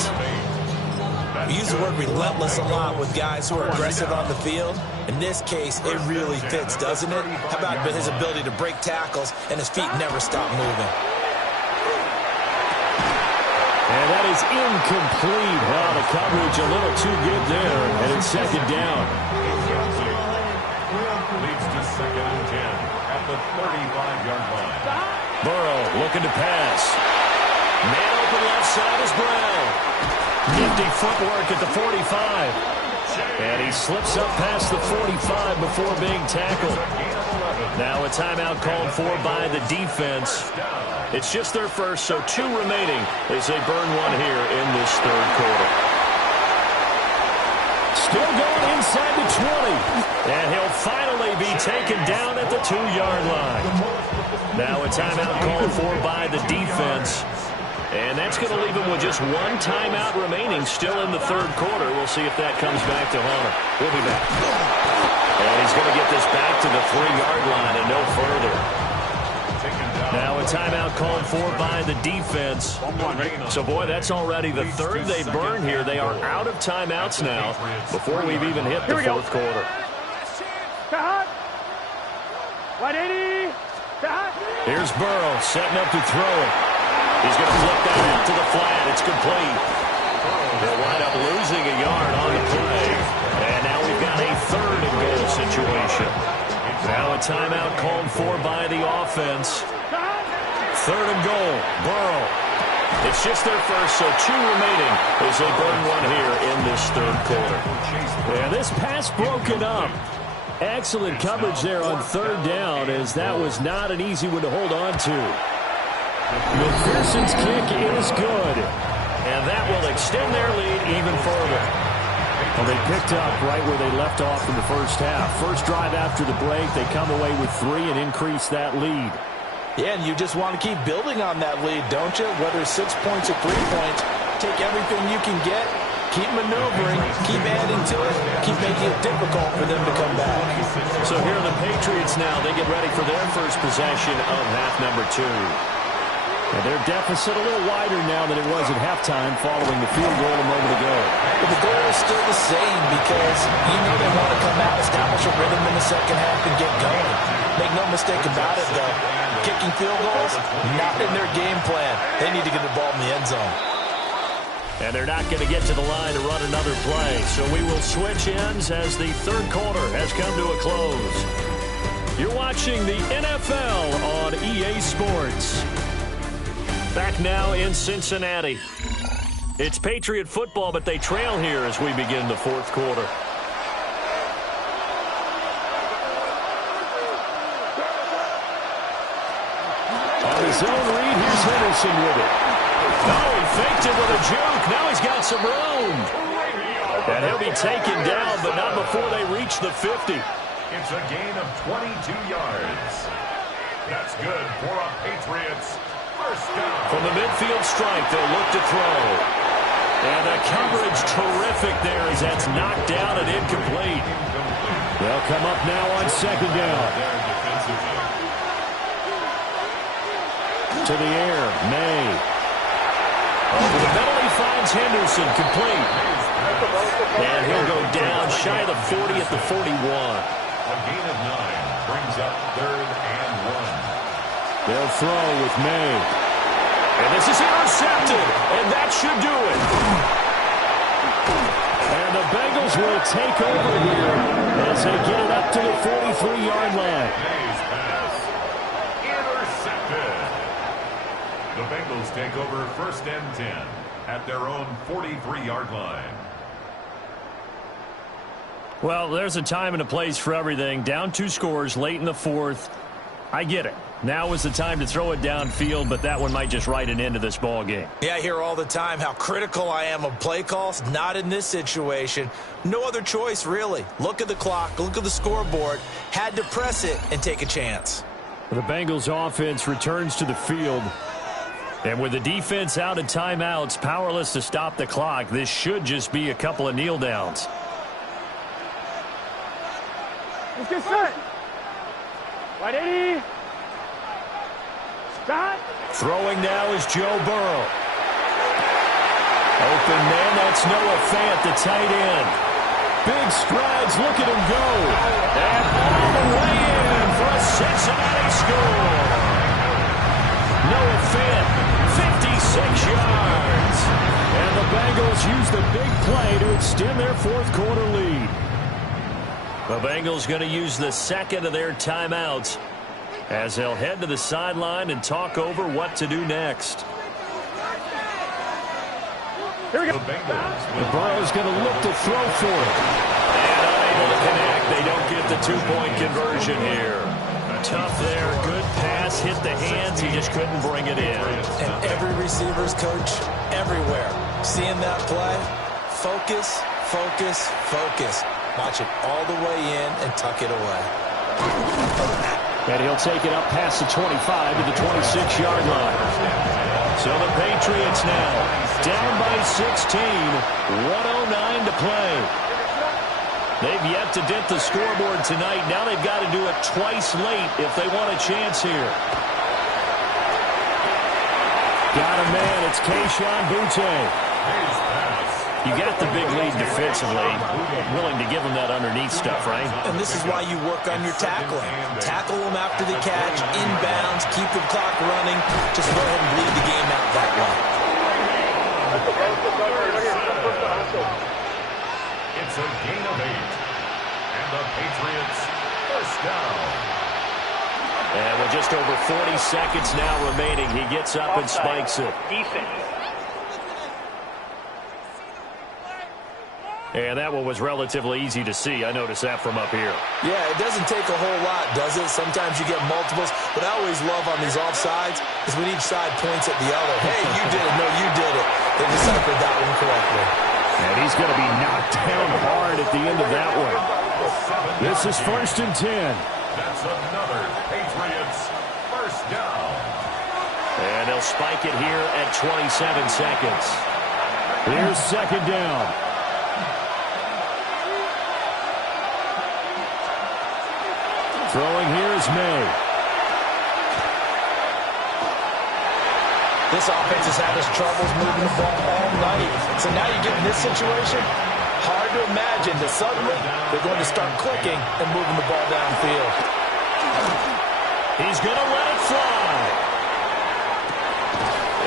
We use the word relentless a lot with guys who are aggressive on the field. In this case, it really fits, doesn't it? How about his ability to break tackles and his feet never stop moving? And that is incomplete. Well, the coverage a little too good there, and it's 2nd down. Leads to 2nd and 10 at the 35-yard line. Burrow looking to pass. Man open left side is Brown. Nifty footwork at the 45. And he slips up past the 45 before being tackled. Now a timeout called for by the defense. It's just their first, so 2 remaining as they burn one here in this 3rd quarter. Still going inside the 20. And he'll finally be taken down at the 2-yard line. Now a timeout called for by the defense. And that's going to leave him with just 1 timeout remaining still in the 3rd quarter. We'll see if that comes back to haunt him. We'll be back. And he's going to get this back to the 3-yard line and no further. Now a timeout called for by the defense. So, boy, that's already the 3rd they burn here. They are out of timeouts now before we've even hit the 4th quarter. 180. Here's Burrow setting up to throw it. He's going to flip that out to the flat. It's complete. They'll wind up losing a yard on the play. And now we've got a 3rd and goal situation. Now a timeout called for by the offense. 3rd and goal. Burrow. It's just their first, so 2 remaining as they burn one here in this 3rd quarter. And this pass broken up. Excellent coverage there on 3rd down, as that was not an easy one to hold on to. McPherson's kick is good, and that will extend their lead even further. Well, they picked up right where they left off in the 1st half. First drive after the break, they come away with 3 and increase that lead. Yeah, and you just want to keep building on that lead, don't you? Whether it's 6 points or 3 points, take everything you can get, keep maneuvering, keep adding to it, keep making it difficult for them to come back. So here are the Patriots now. They get ready for their first possession of half number 2. And their deficit a little wider now than it was at halftime following the field goal a moment ago. But the goal is still the same because you know they want to come out, establish a rhythm in the second half, and get going. Make no mistake about it, though. Kicking field goals, not in their game plan. They need to get the ball in the end zone. And they're not going to get to the line to run another play. So we will switch ends as the 3rd quarter has come to a close. You're watching the NFL on EA Sports. Back now in Cincinnati. It's Patriot football, but they trail here as we begin the 4th quarter. On his own read, here's Henderson with it. Oh, he faked it with a juke. Now he's got some room. And he'll be taken down, but not before they reach the 50. It's a gain of 22 yards. That's good for a Patriots first down. From the midfield strike, they'll look to throw. And the coverage terrific there as that's knocked down and incomplete. They'll come up now on 2nd down. To the air, May. Over the middle, he finds Henderson complete. And he'll go down shy of the 40 at the 41. A gain of 9 brings up 3rd and 1. They'll throw with May. And this is intercepted, and that should do it. And the Bengals will take over here as they get it up to the 43-yard line. May's pass intercepted. The Bengals take over 1st and 10 at their own 43-yard line. Well, there's a time and a place for everything. Down 2 scores late in the 4th. I get it. Now is the time to throw it downfield, but that one might just write an end to this ball game. Yeah, I hear all the time how critical I am of play calls. Not in this situation. No other choice, really. Look at the clock. Look at the scoreboard. Had to press it and take a chance. The Bengals offense returns to the field. And with the defense out of timeouts, powerless to stop the clock, this should just be a couple of kneel downs. Let's get set. Right, 80. Stop. Throwing now is Joe Burrow. Open man, that's Noah Fant, the tight end. Big strides, look at him go. And all the way in for a Cincinnati score. Noah Fant, 56 yards. And the Bengals use the big play to extend their 4th quarter lead. The Bengals going to use the 2nd of their timeouts as they'll head to the sideline and talk over what to do next. Here we go. The Burrow's going to look to throw for it. And unable to connect. They don't get the 2-point conversion here. Tough there. Good pass. Hit the hands. He just couldn't bring it in. And every receiver's coach everywhere. Seeing that play, focus, focus, focus. Watch it all the way in and tuck it away. And he'll take it up past the 25 to the 26-yard line. So the Patriots now down by 16, 1:09 to play. They've yet to dent the scoreboard tonight. Now they've got to do it twice late if they want a chance here. Got a man. It's Kayshon Boutte. You got the big lead defensively. Willing to give them that underneath stuff, right? And this is why you work on your tackling. Tackle them after the catch, inbounds, keep the clock running. Just go ahead and bleed the game out that way. It's a gain of 8. And the Patriots first down. And with just over 40 seconds now remaining, he gets up and spikes it. Defense. And that one was relatively easy to see. I noticed that from up here. Yeah, it doesn't take a whole lot, does it? Sometimes you get multiples. What I always love on these offsides is when each side points at the other. Hey, you did it. No, you did it. They deciphered that one correctly. And he's going to be knocked down hard at the end of that one. This is 1st and 10. That's another Patriots first down. And they'll spike it here at 27 seconds. Here's 2nd down. Throwing here is May. This offense has had its troubles moving the ball all night. So now you get in this situation, hard to imagine that suddenly they're going to start clicking and moving the ball downfield. He's going to let it fly.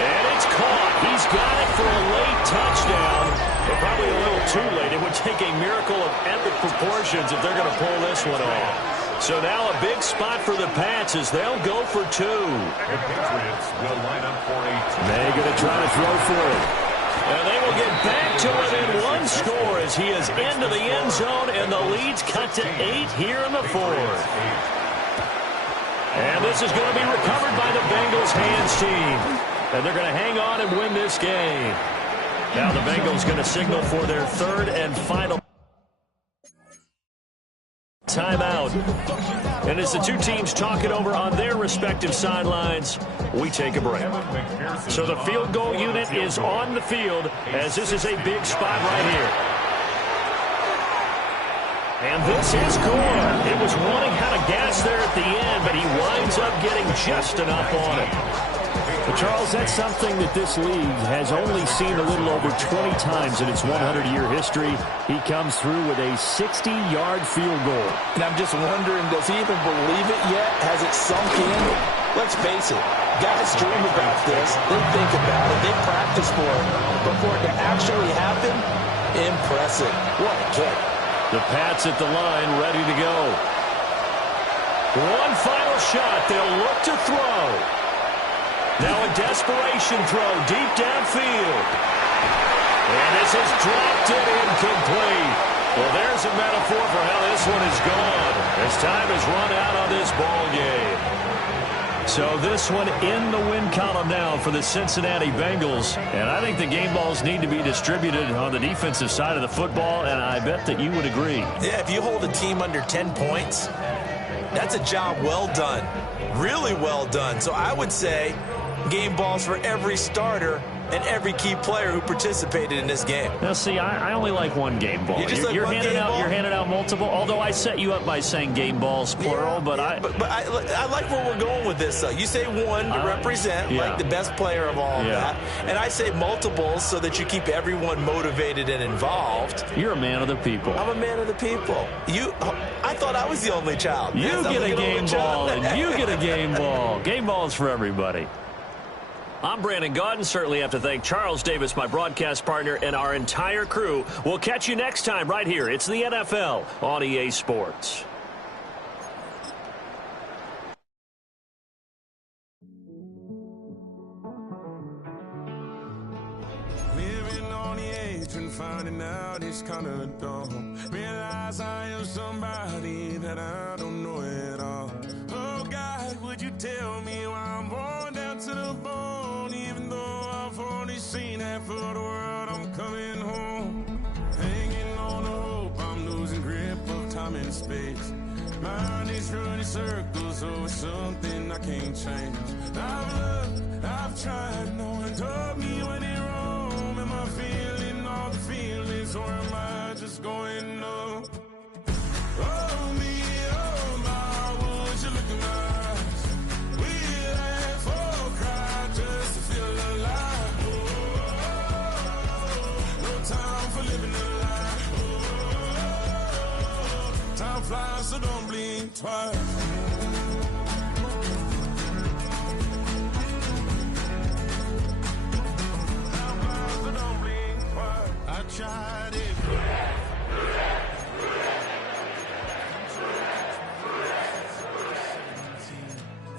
And it's caught. He's got it for a late touchdown. But probably a little too late. It would take a miracle of epic proportions if they're going to pull this one off. So now a big spot for the Pats as they'll go for 2. The Patriots will line up for 8. They're going to try to throw for it. And they will get back to within 1 score as he is into the end zone, and the lead's cut to 8 here in the 4th. And this is going to be recovered by the Bengals hands team. And they're going to hang on and win this game. Now the Bengals going to signal for their 3rd and final timeout. And as the two teams talk it over on their respective sidelines, we take a break. So the field goal unit is on the field as this is a big spot right here. And this is good. It was running out of gas there at the end, but he winds up getting just enough on it. But Charles, that's something that this league has only seen a little over 20 times in its 100-year history. He comes through with a 60-yard field goal. And I'm just wondering, does he even believe it yet? Has it sunk in? Let's face it, guys dream about this. They think about it. They practice for it. But for it to actually happen, impressive. What a kick. The Pats at the line, ready to go. One final shot. They'll look to throw. Now a desperation throw deep downfield. And this is dropped and incomplete. Well, there's a metaphor for how this one is gone, as time has run out on this ball game. So this one in the win column now for the Cincinnati Bengals. And I think the game balls need to be distributed on the defensive side of the football, and I bet that you would agree. Yeah, if you hold a team under 10 points, that's a job well done. Really well done. So I would say game balls for every starter and every key player who participated in this game. Now, see, I only like one game ball. You're handing out multiple, although I set you up by saying game balls, plural. Yeah, but I like where we're going with this, though. You say one to represent, like the best player of all of that. And I say multiples so that you keep everyone motivated and involved. You're a man of the people. I'm a man of the people. I thought I was the only child. You get a game ball, and you get a game ball. Game balls for everybody. I'm Brandon Gaudin. Certainly have to thank Charles Davis, my broadcast partner, and our entire crew. We'll catch you next time right here. It's the NFL on EA Sports. Living on the edge and finding out it's kind of dumb. Realize I am somebody that I don't know at all. Oh, God, would you tell me why I'm born down to the bone? Even though I've only seen half of the world, I'm coming home. Hanging on the hope, I'm losing grip of time and space. Mind is running circles over something I can't change. I've looked, I've tried, no one told me when it wrong. Am I feeling all the feelings, or am I just going up? Oh, me, oh, my, would you look in my eyes? We laugh or cry just to feel alive. Oh, no time for living a lie. Oh, time flies, so don't blink twice. Time flies, so don't blink twice. I tried it.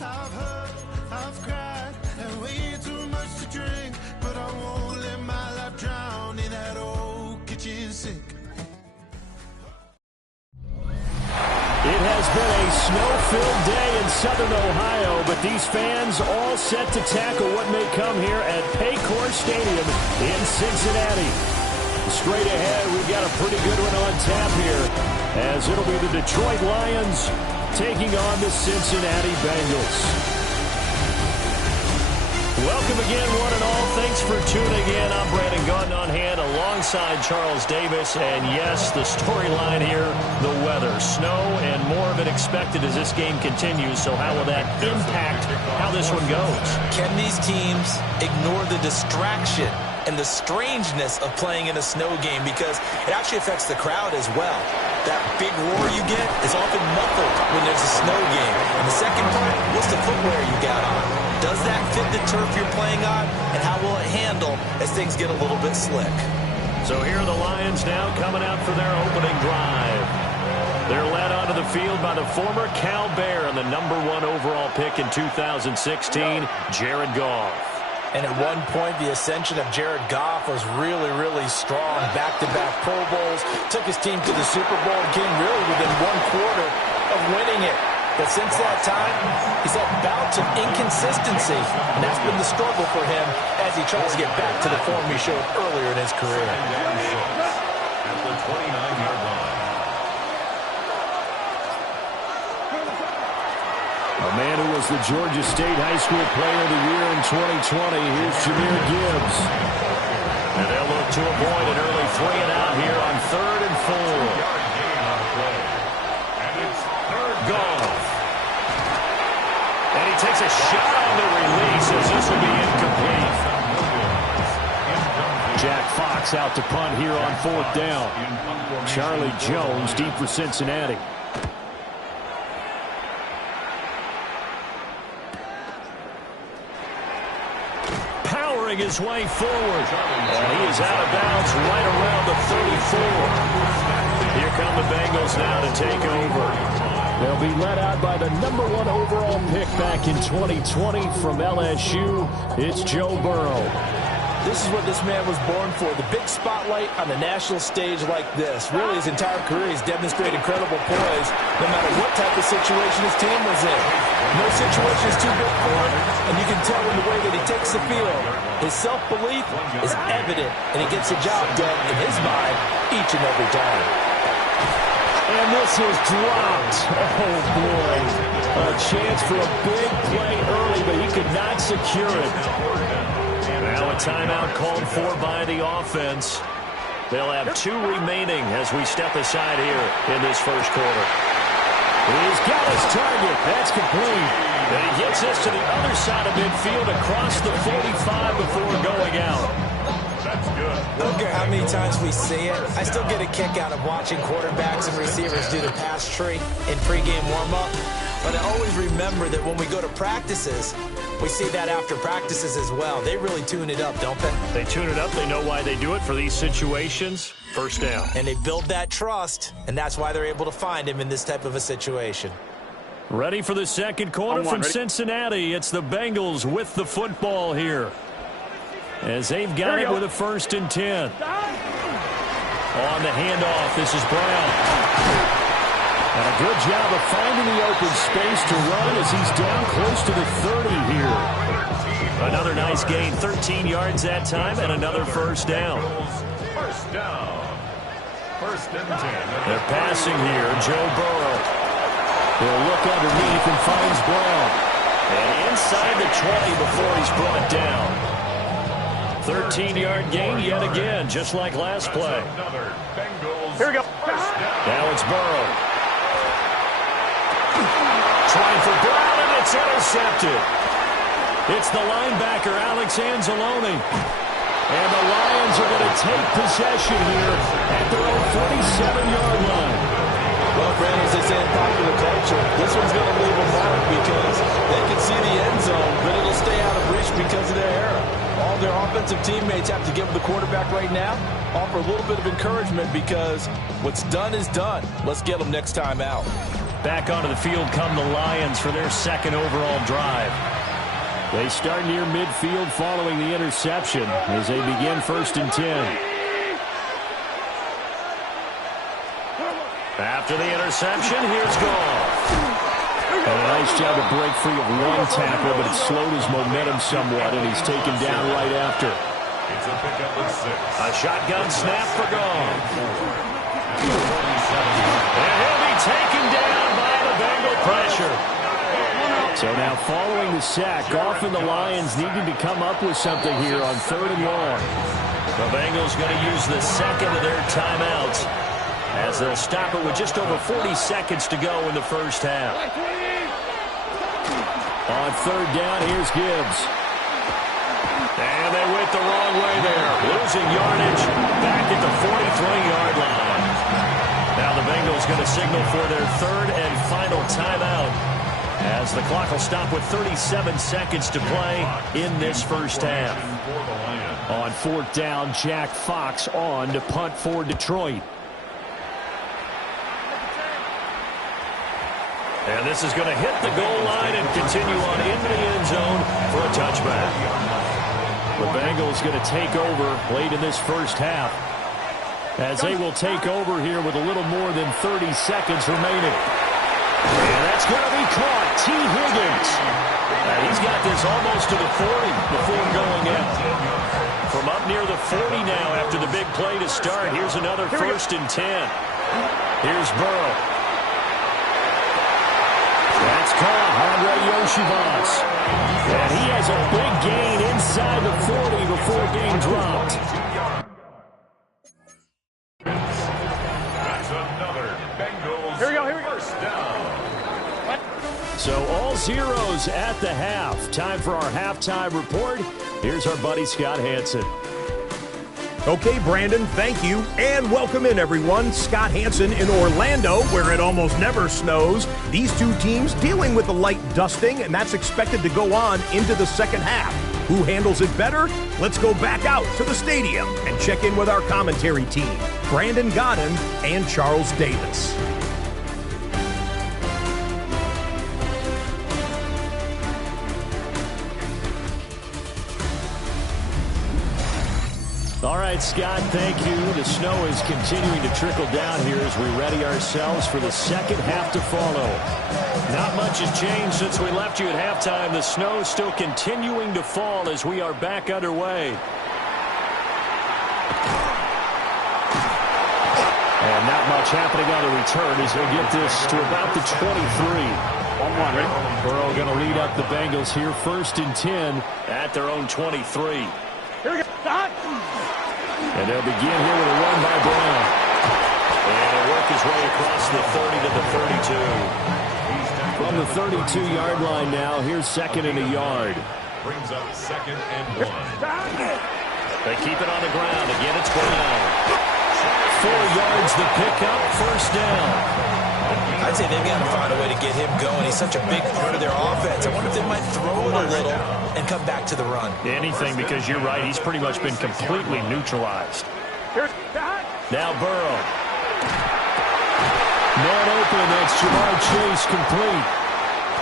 I've hurt, I've cried, and way too much to drink, but I won't let my life drown in that old kitchen sink. It has been a snow-filled day in southern Ohio, but these fans all set to tackle what may come here at Paycor Stadium in Cincinnati. Straight ahead, we've got a pretty good one on tap here, as it'll be the Detroit Lions taking on the Cincinnati Bengals. Welcome again, one and all. Thanks for tuning in. I'm Brandon Gaudin on hand alongside Charles Davis. And yes, the storyline here, the weather. Snow and more of it expected as this game continues. So how will that impact how this one goes? Can these teams ignore the distraction and the strangeness of playing in a snow game, because it actually affects the crowd as well? That big roar you get is often muffled when there's a snow game. And the second part, what's the footwear you got on? Does that fit the turf you're playing on? And how will it handle as things get a little bit slick? So here are the Lions now coming out for their opening drive. They're led onto the field by the former Cal Bear and the #1 overall pick in 2016, Jared Goff. And at one point, the ascension of Jared Goff was really, really strong. Back-to-back Pro Bowls, took his team to the Super Bowl, and came really within one quarter of winning it. But since that time, he's had bouts of inconsistency, and that's been the struggle for him as he tries to get back to the form he showed earlier in his career. At the 29-yard line. A man who was the Georgia State High School Player of the Year in 2020. Here's Jahmyr Gibbs. And they'll look to avoid an early 3 and out here on 3rd and 4. And it's third Goff. And he takes a shot on the release as this will be incomplete. Jack Fox out to punt here on 4th down. Charlie Jones deep for Cincinnati. Powering his way forward. And he is out of bounds right around the 34. Here come the Bengals now to take over. They'll be led out by the #1 overall pick back in 2020 from LSU. It's Joe Burrow. This is what this man was born for, the big spotlight on the national stage like this. Really, his entire career, he's demonstrated incredible poise, no matter what type of situation his team was in. No situation is too big for him, and you can tell in the way that he takes the field. His self-belief is evident, and he gets the job done in his mind each and every time. And this is dropped. Oh, boy. A chance for a big play early, but he could not secure it. Now a timeout called for by the offense. They'll have 2 remaining as we step aside here in this first quarter. He's got his target. That's complete. And he gets this to the other side of midfield across the 45 before going out. That's good. I don't care how many times we see it. I still get a kick out of watching quarterbacks and receivers do the pass tree in pregame warm-up. But I always remember that when we go to practices, we see that after practices as well. They really tune it up, don't they? They tune it up. They know why they do it for these situations. First down. And they build that trust, and that's why they're able to find him in this type of a situation. Ready for the second quarter from Cincinnati. It's the Bengals with the football here, as they've got it with a 1st and 10. On the handoff, this is Brown. And a good job of finding the open space to run as he's down close to the 30 here. Another nice gain, 13 yards that time, and another first down. First down. 1st and 10. They're passing here, Joe Burrow. He'll look underneath and finds Brown. And inside the 20 before he's brought down. 13-yard gain yet again, just like last play. Here we go. Now it's Burrow. Trying for Brown, and it's intercepted. It's the linebacker, Alex Anzalone. And the Lions are going to take possession here at their own 47-yard line. Well, Brandon, as they say in popular culture, this one's going to leave a mark because they can see the end zone, but it'll stay out of reach because of their error. All their offensive teammates have to give the quarterback right now, offer a little bit of encouragement because what's done is done. Let's get them next time out. Back onto the field come the Lions for their 2nd overall drive. They start near midfield following the interception as they begin 1st and 10. After the interception, here's Goff. And a nice job to break free of one tackle, but it slowed his momentum somewhat, and he's taken down right after. It's a pickup of 6. A shotgun snap for Goff. And he'll be taken down by the Bengal pressure. So now following the sack, Goff and the Lions needing to come up with something here on 3rd and long. The Bengals going to use the 2nd of their timeouts as they'll stop it with just over 40 seconds to go in the first half. On 3rd down, here's Gibbs. And they went the wrong way there. Losing yardage back at the 43-yard line. Now the Bengals going to signal for their 3rd and final timeout as the clock will stop with 37 seconds to play in this first half. On 4th down, Jack Fox on to punt for Detroit. And this is going to hit the goal line and continue on into the end zone for a touchback. The Bengals going to take over late in this first half as they will take over here with a little more than 30 seconds remaining. And that's going to be caught. T. Higgins. He's got this almost to the 40 before going out. From up near the 40 now after the big play to start. Here's another 1st and 10. Here's Burrow. That's caught. Andre Yoshivas. And he has a big gain inside the 40 before being dropped. That's another Bengals Here we go. first down. So all zeros at the half. Time for our halftime report. Here's our buddy Scott Hanson. Okay, Brandon, thank you. And welcome in, everyone. Scott Hanson in Orlando, where it almost never snows. These two teams dealing with a light dusting, and that's expected to go on into the second half. Who handles it better? Let's go back out to the stadium and check in with our commentary team, Brandon Godden and Charles Davis. All right, Scott, thank you. The snow is continuing to trickle down here as we ready ourselves for the second half to follow. Not much has changed since we left you at halftime. The snow is still continuing to fall as we are back underway. And not much happening on the return as he'll get this to about the 23. 1-1, ready? Burrow going to lead up the Bengals here, 1st and 10 at their own 23. Here we go. And they'll begin here with a run by Brown. And he'll work his way across the 30 to the 32. From the 32-yard line now, here's 2nd and a yard. Brings up 2nd and 1. They keep it on the ground. Again, it's Brown. 4 yards the pickup, 1st down. I'd say they've got to find a way to get him going. He's such a big part of their offense. I wonder if they might throw it a little and come back to the run. Anything, because you're right. He's pretty much been completely neutralized. Now Burrow. Man open. That's Jamar Chase complete.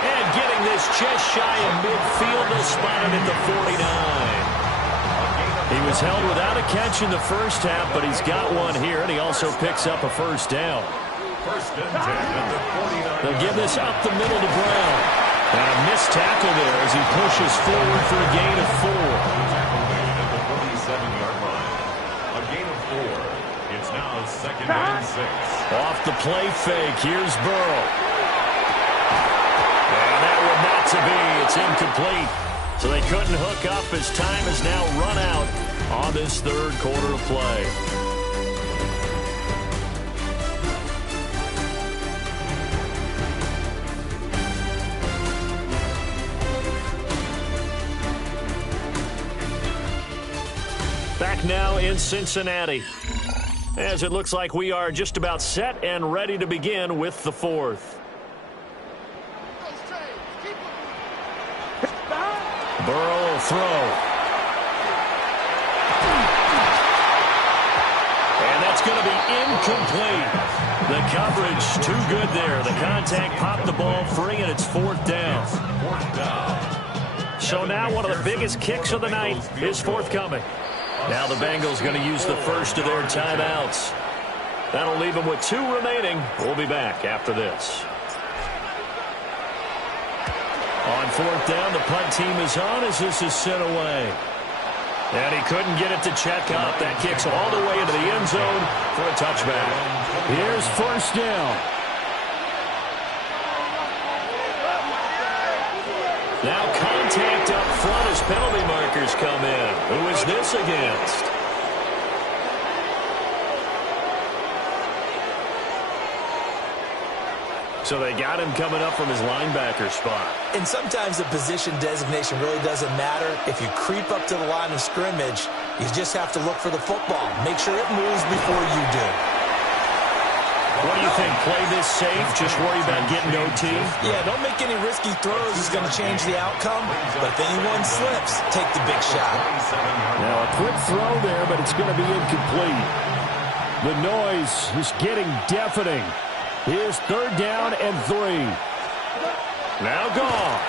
And getting this just shy of midfield. They'll spot him at the 49. He was held without a catch in the first half, but he's got one here, and he also picks up a 1st down. 1st and 10 at the 49. They'll give this up the middle to Brown. And a missed tackle there as he pushes forward for a gain of 4. Tackle made at the 47-yard line. A gain of 4. It's now 2nd and 6. Off the play fake. Here's Burrow. And that one not to be. It's incomplete. So they couldn't hook up as time has now run out on this 3rd quarter of play. Back now in Cincinnati, as it looks like we are just about set and ready to begin with the 4th. Burrow will throw. And that's going to be incomplete. The coverage too good there. The contact popped the ball free, and it's 4th down. So now one of the biggest kicks of the night is forthcoming. Now the Bengals going to use the first of their timeouts. That'll leave them with 2 remaining. We'll be back after this. On 4th down, the punt team is on as this is sent away. And he couldn't get it to check up. That kicks all the way into the end zone for a touchback. Here's 1st down. Now contact up front as penalty markers come in. Who is this against? So they got him coming up from his linebacker spot. And sometimes the position designation really doesn't matter. If you creep up to the line of scrimmage, you just have to look for the football. Make sure it moves before you do. What do you think? Play this safe? Just worry about getting OT? Yeah, don't make any risky throws. It's going to change the outcome. But if anyone slips, take the big shot. Now a quick throw there, but it's going to be incomplete. The noise is getting deafening. Here's 3rd down and 3. Now Goff.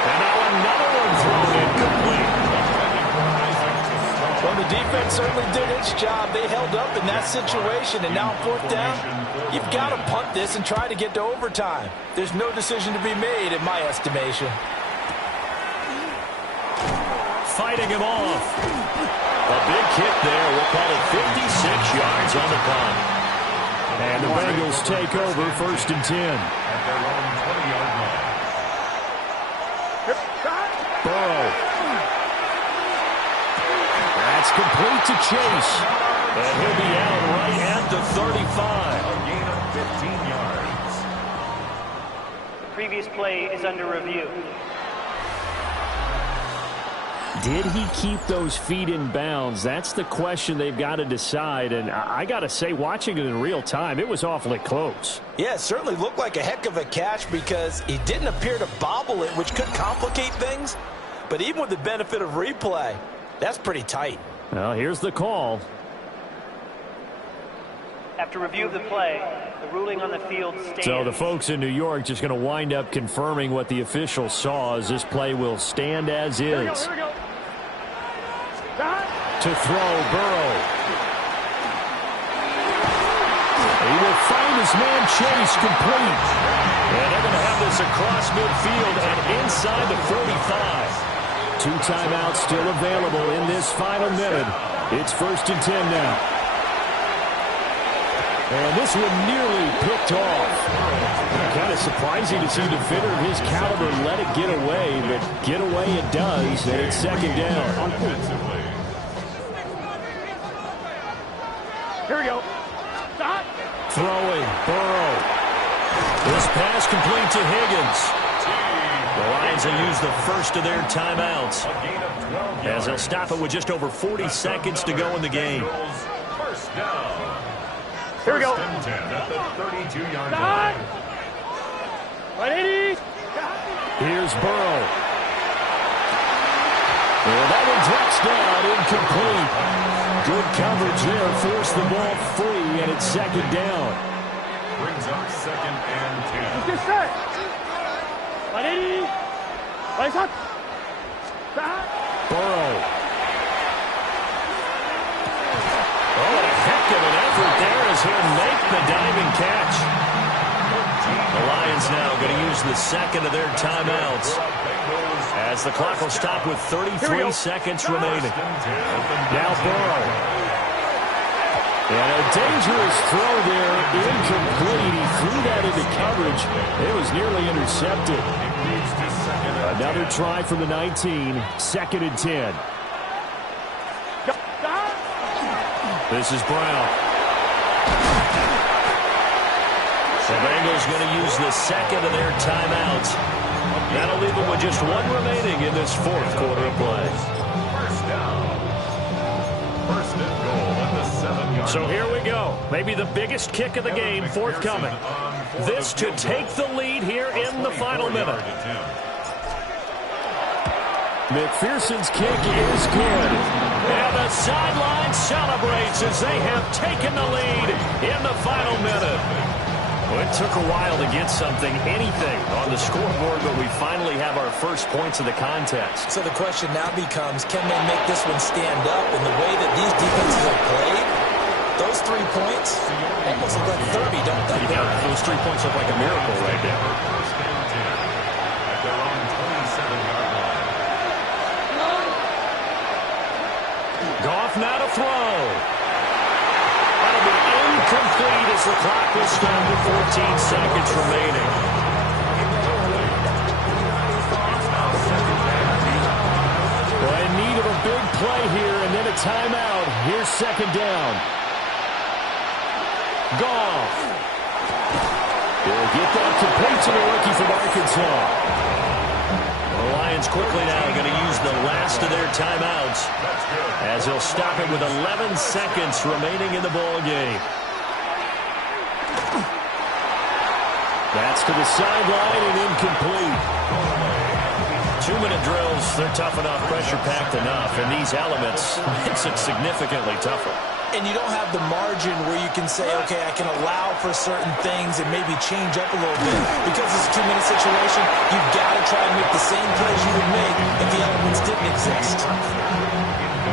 And now another one thrown incomplete. Well, the defense certainly did its job. They held up in that situation, and now 4th down, you've got to punt this and try to get to overtime. There's no decision to be made in my estimation. Fighting him off. A big kick there. We'll call it 56 yards on the punt. And the Bengals take over 1st and 10. At their own 20-yard line. Burrow. That's complete to Chase. And he'll be out right at the 35. A gain of 15 yards. Previous play is under review. Did he keep those feet in bounds? That's the question they've got to decide. And I got to say, watching it in real time, it was awfully close. Yeah, it certainly looked like a heck of a catch because he didn't appear to bobble it, which could complicate things. But even with the benefit of replay, that's pretty tight. Well, here's the call. After review of the play, the ruling on the field stands. So the folks in New York just going to wind up confirming what the officials saw as this play will stand as is. Here we go. To throw, Burrow. He will find his man Chase complete. And they're going to have this across midfield and inside the 45. 2 timeouts still available in this final minute. It's 1st and 10 now. And this one nearly picked off. Kind of surprising to see a defender of his caliber let it get away, but get away it does, and it's 2nd down. Here we go. Stop. Throwing, Burrow. This pass complete to Higgins. The Lions will use the first of their timeouts, as they'll stop it with just over 40 seconds to go in the game. First down. Here we go. First and 10 at the 32-yard line. 180. Here's Burrow. And that one drops down, incomplete. Good coverage there, forced the ball free, and it's 2nd down. Brings up 2nd and 10. Get set. 180. Lights up. Stop. Burrow. Oh, what a heck of an effort there as he'll make the diving catch. The Lions now going to use the second of their timeouts, as the clock will stop with 33 seconds remaining. Now Burrow. And a dangerous throw there, incomplete. He threw that into coverage. It was nearly intercepted. Another try from the 19, 2nd and 10. This is Brown. The Bengals going to use the second of their timeouts. That'll leave them with just 1 remaining in this 4th quarter of play. First down. First and goal at the 7-yard. So here we go. Maybe the biggest kick of the game forthcoming. This to take the lead here in the final minute. McPherson's kick is good. And the sideline celebrates as they have taken the lead in the final minute. Well, it took a while to get anything on the scoreboard, but we finally have our first points of the contest. So the question now becomes, can they make this one stand up? And the way that these defenses have played, those 3 points almost look like 30, don't they? Yeah, those 3 points look like a miracle right there. First and 10 at their own 27-yard line. Goff now to throw. That'll be incomplete as the clock will stop with 14 seconds remaining. Well, in need of a big play here and then a timeout. Here's 2nd down. Goff. He'll get that complete to the rookie from Arkansas. The Lions quickly now going to use the last of their timeouts, as they'll stop it with 11 seconds remaining in the ball game. That's to the sideline and incomplete. 2-minute drills, they're tough enough, pressure-packed enough, and these elements makes it significantly tougher. And you don't have the margin where you can say, okay, I can allow for certain things and maybe change up a little bit. Because it's a 2-minute situation, you've got to try and make the same plays you would make if the elements didn't exist.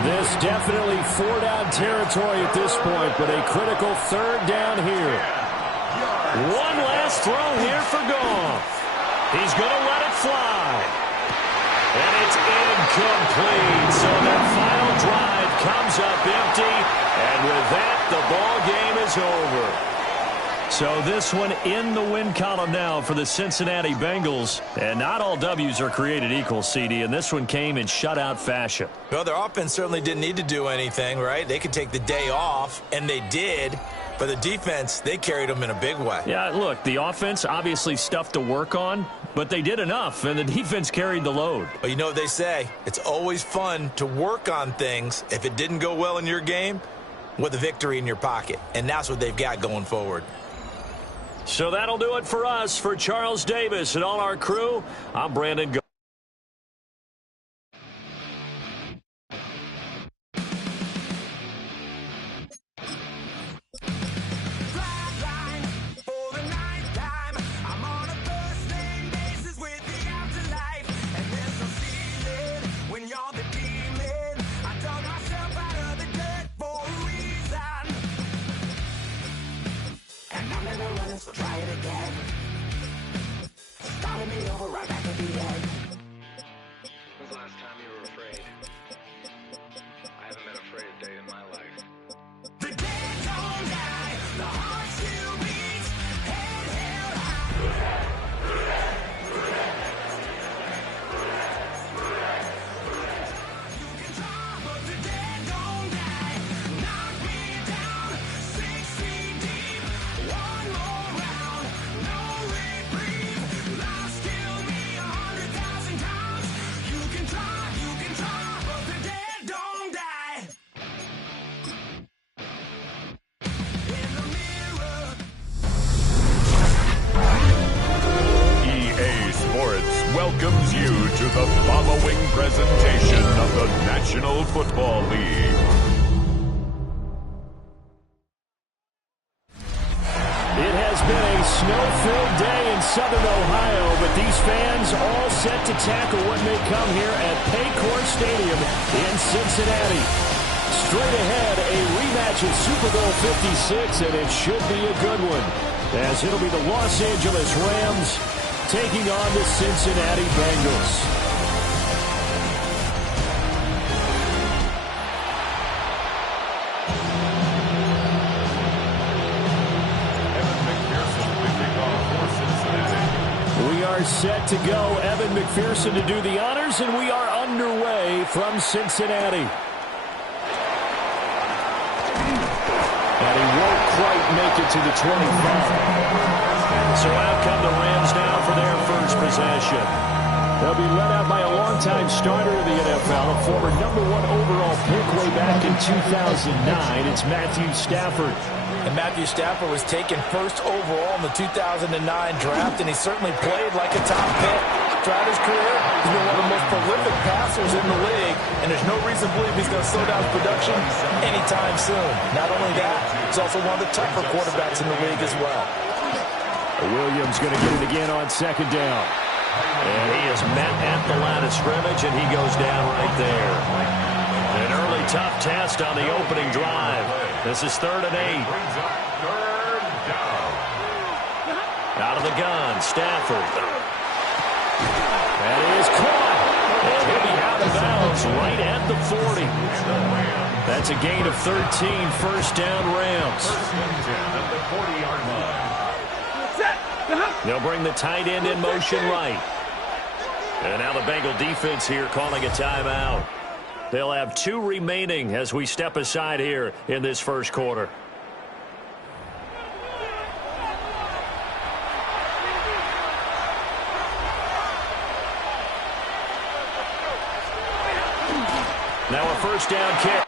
This definitely 4-down territory at this point, but a critical 3rd down here. One last throw here for Goff. He's going to let it fly. And it's incomplete. So their final drive comes up empty. And with that, the ball game is over. So this one in the win column now for the Cincinnati Bengals. And not all W's are created equal, CD, and this one came in shutout fashion. Well, their offense certainly didn't need to do anything, right? They could take the day off, and they did. But the defense, they carried them in a big way. Yeah, look, the offense, obviously stuff to work on, but they did enough, and the defense carried the load. But you know what they say, it's always fun to work on things. If it didn't go well in your game, with a victory in your pocket. And that's what they've got going forward. So that'll do it for us. For Charles Davis and all our crew, I'm Brandon Go. So try it again. Starting me over right back at the end. When's the last time you were afraid? I haven't been afraid a day in my life. The dead don't die, the heart still beats, head held high. You can try, but the dead don't die. Knock me down, 6 feet deep. One more round, no reprieve. Lies kill me 100,000 times. You can try, but the dead don't die. In the mirror. EA Sports welcomes you to the following presentation of the National Football League. It has been a snow-filled day in Southern Ohio, but these fans all set to tackle what may come here at Paycor Stadium in Cincinnati. Straight ahead, a rematch of Super Bowl 56, and it should be a good one, as it'll be the Los Angeles Rams taking on the Cincinnati Bengals. We are set to go. Evan McPherson to do the honors, and we are underway from Cincinnati. And he won't quite make it to the 25. So out come the Rams now for their first possession. They'll be led out by a longtime starter in the NFL, a former #1 overall pick way back in 2009. It's Matthew Stafford. And Matthew Stafford was taken first overall in the 2009 draft, and he certainly played like a top pick. Throughout his career, he's been one of the most prolific passers in the league, and there's no reason to believe he's going to slow down his production anytime soon. Not only that, he's also one of the tougher quarterbacks in the league as well. Williams going to get it again on second down. And he is met at the line of scrimmage, and he goes down right there. An early tough test on the opening drive. This is 3rd and 8. Out of the gun, Stafford. That is caught. And he'll be out of bounds right at the 40. That's a gain of 13, first down Rams. First and 10 at the 40-yard line. They'll bring the tight end in motion right. And now the Bengal defense here calling a timeout. They'll have 2 remaining as we step aside here in this first quarter. Now a first down kick.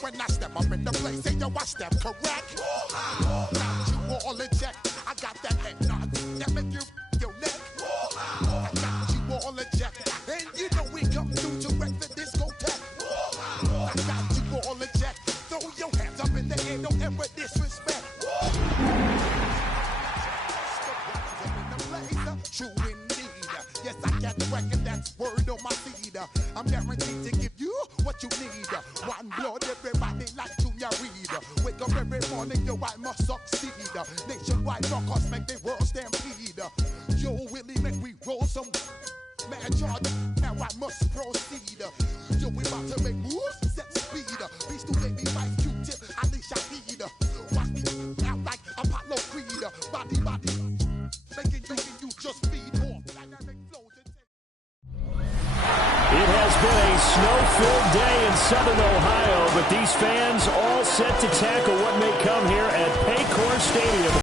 When I step up in the place, say yo, I step correct. Got you all in check. I got that head nod that make you your neck. I got you all in check, and you know we come through to wreck the discotheque. I got you all in check. Throw your hands up in the air, don't ever disrespect. True indeed. Yes, I got the record, that's word on my seed. I'm guaranteed to give you what you need. One blood, everybody like Junior Reed. Wake up every morning, yo, I must succeed. Nationwide rockers make the world stampede. we about to make moves, set speed. Beast to make me fight Q-tip, I need Shahid. Watch me out like Apollo Creed. Body, making you just feed off. Dynamic flows and It has been a snow-filled day in southern Ohio, but these fans all set to tackle what may come here at Paycor Stadium.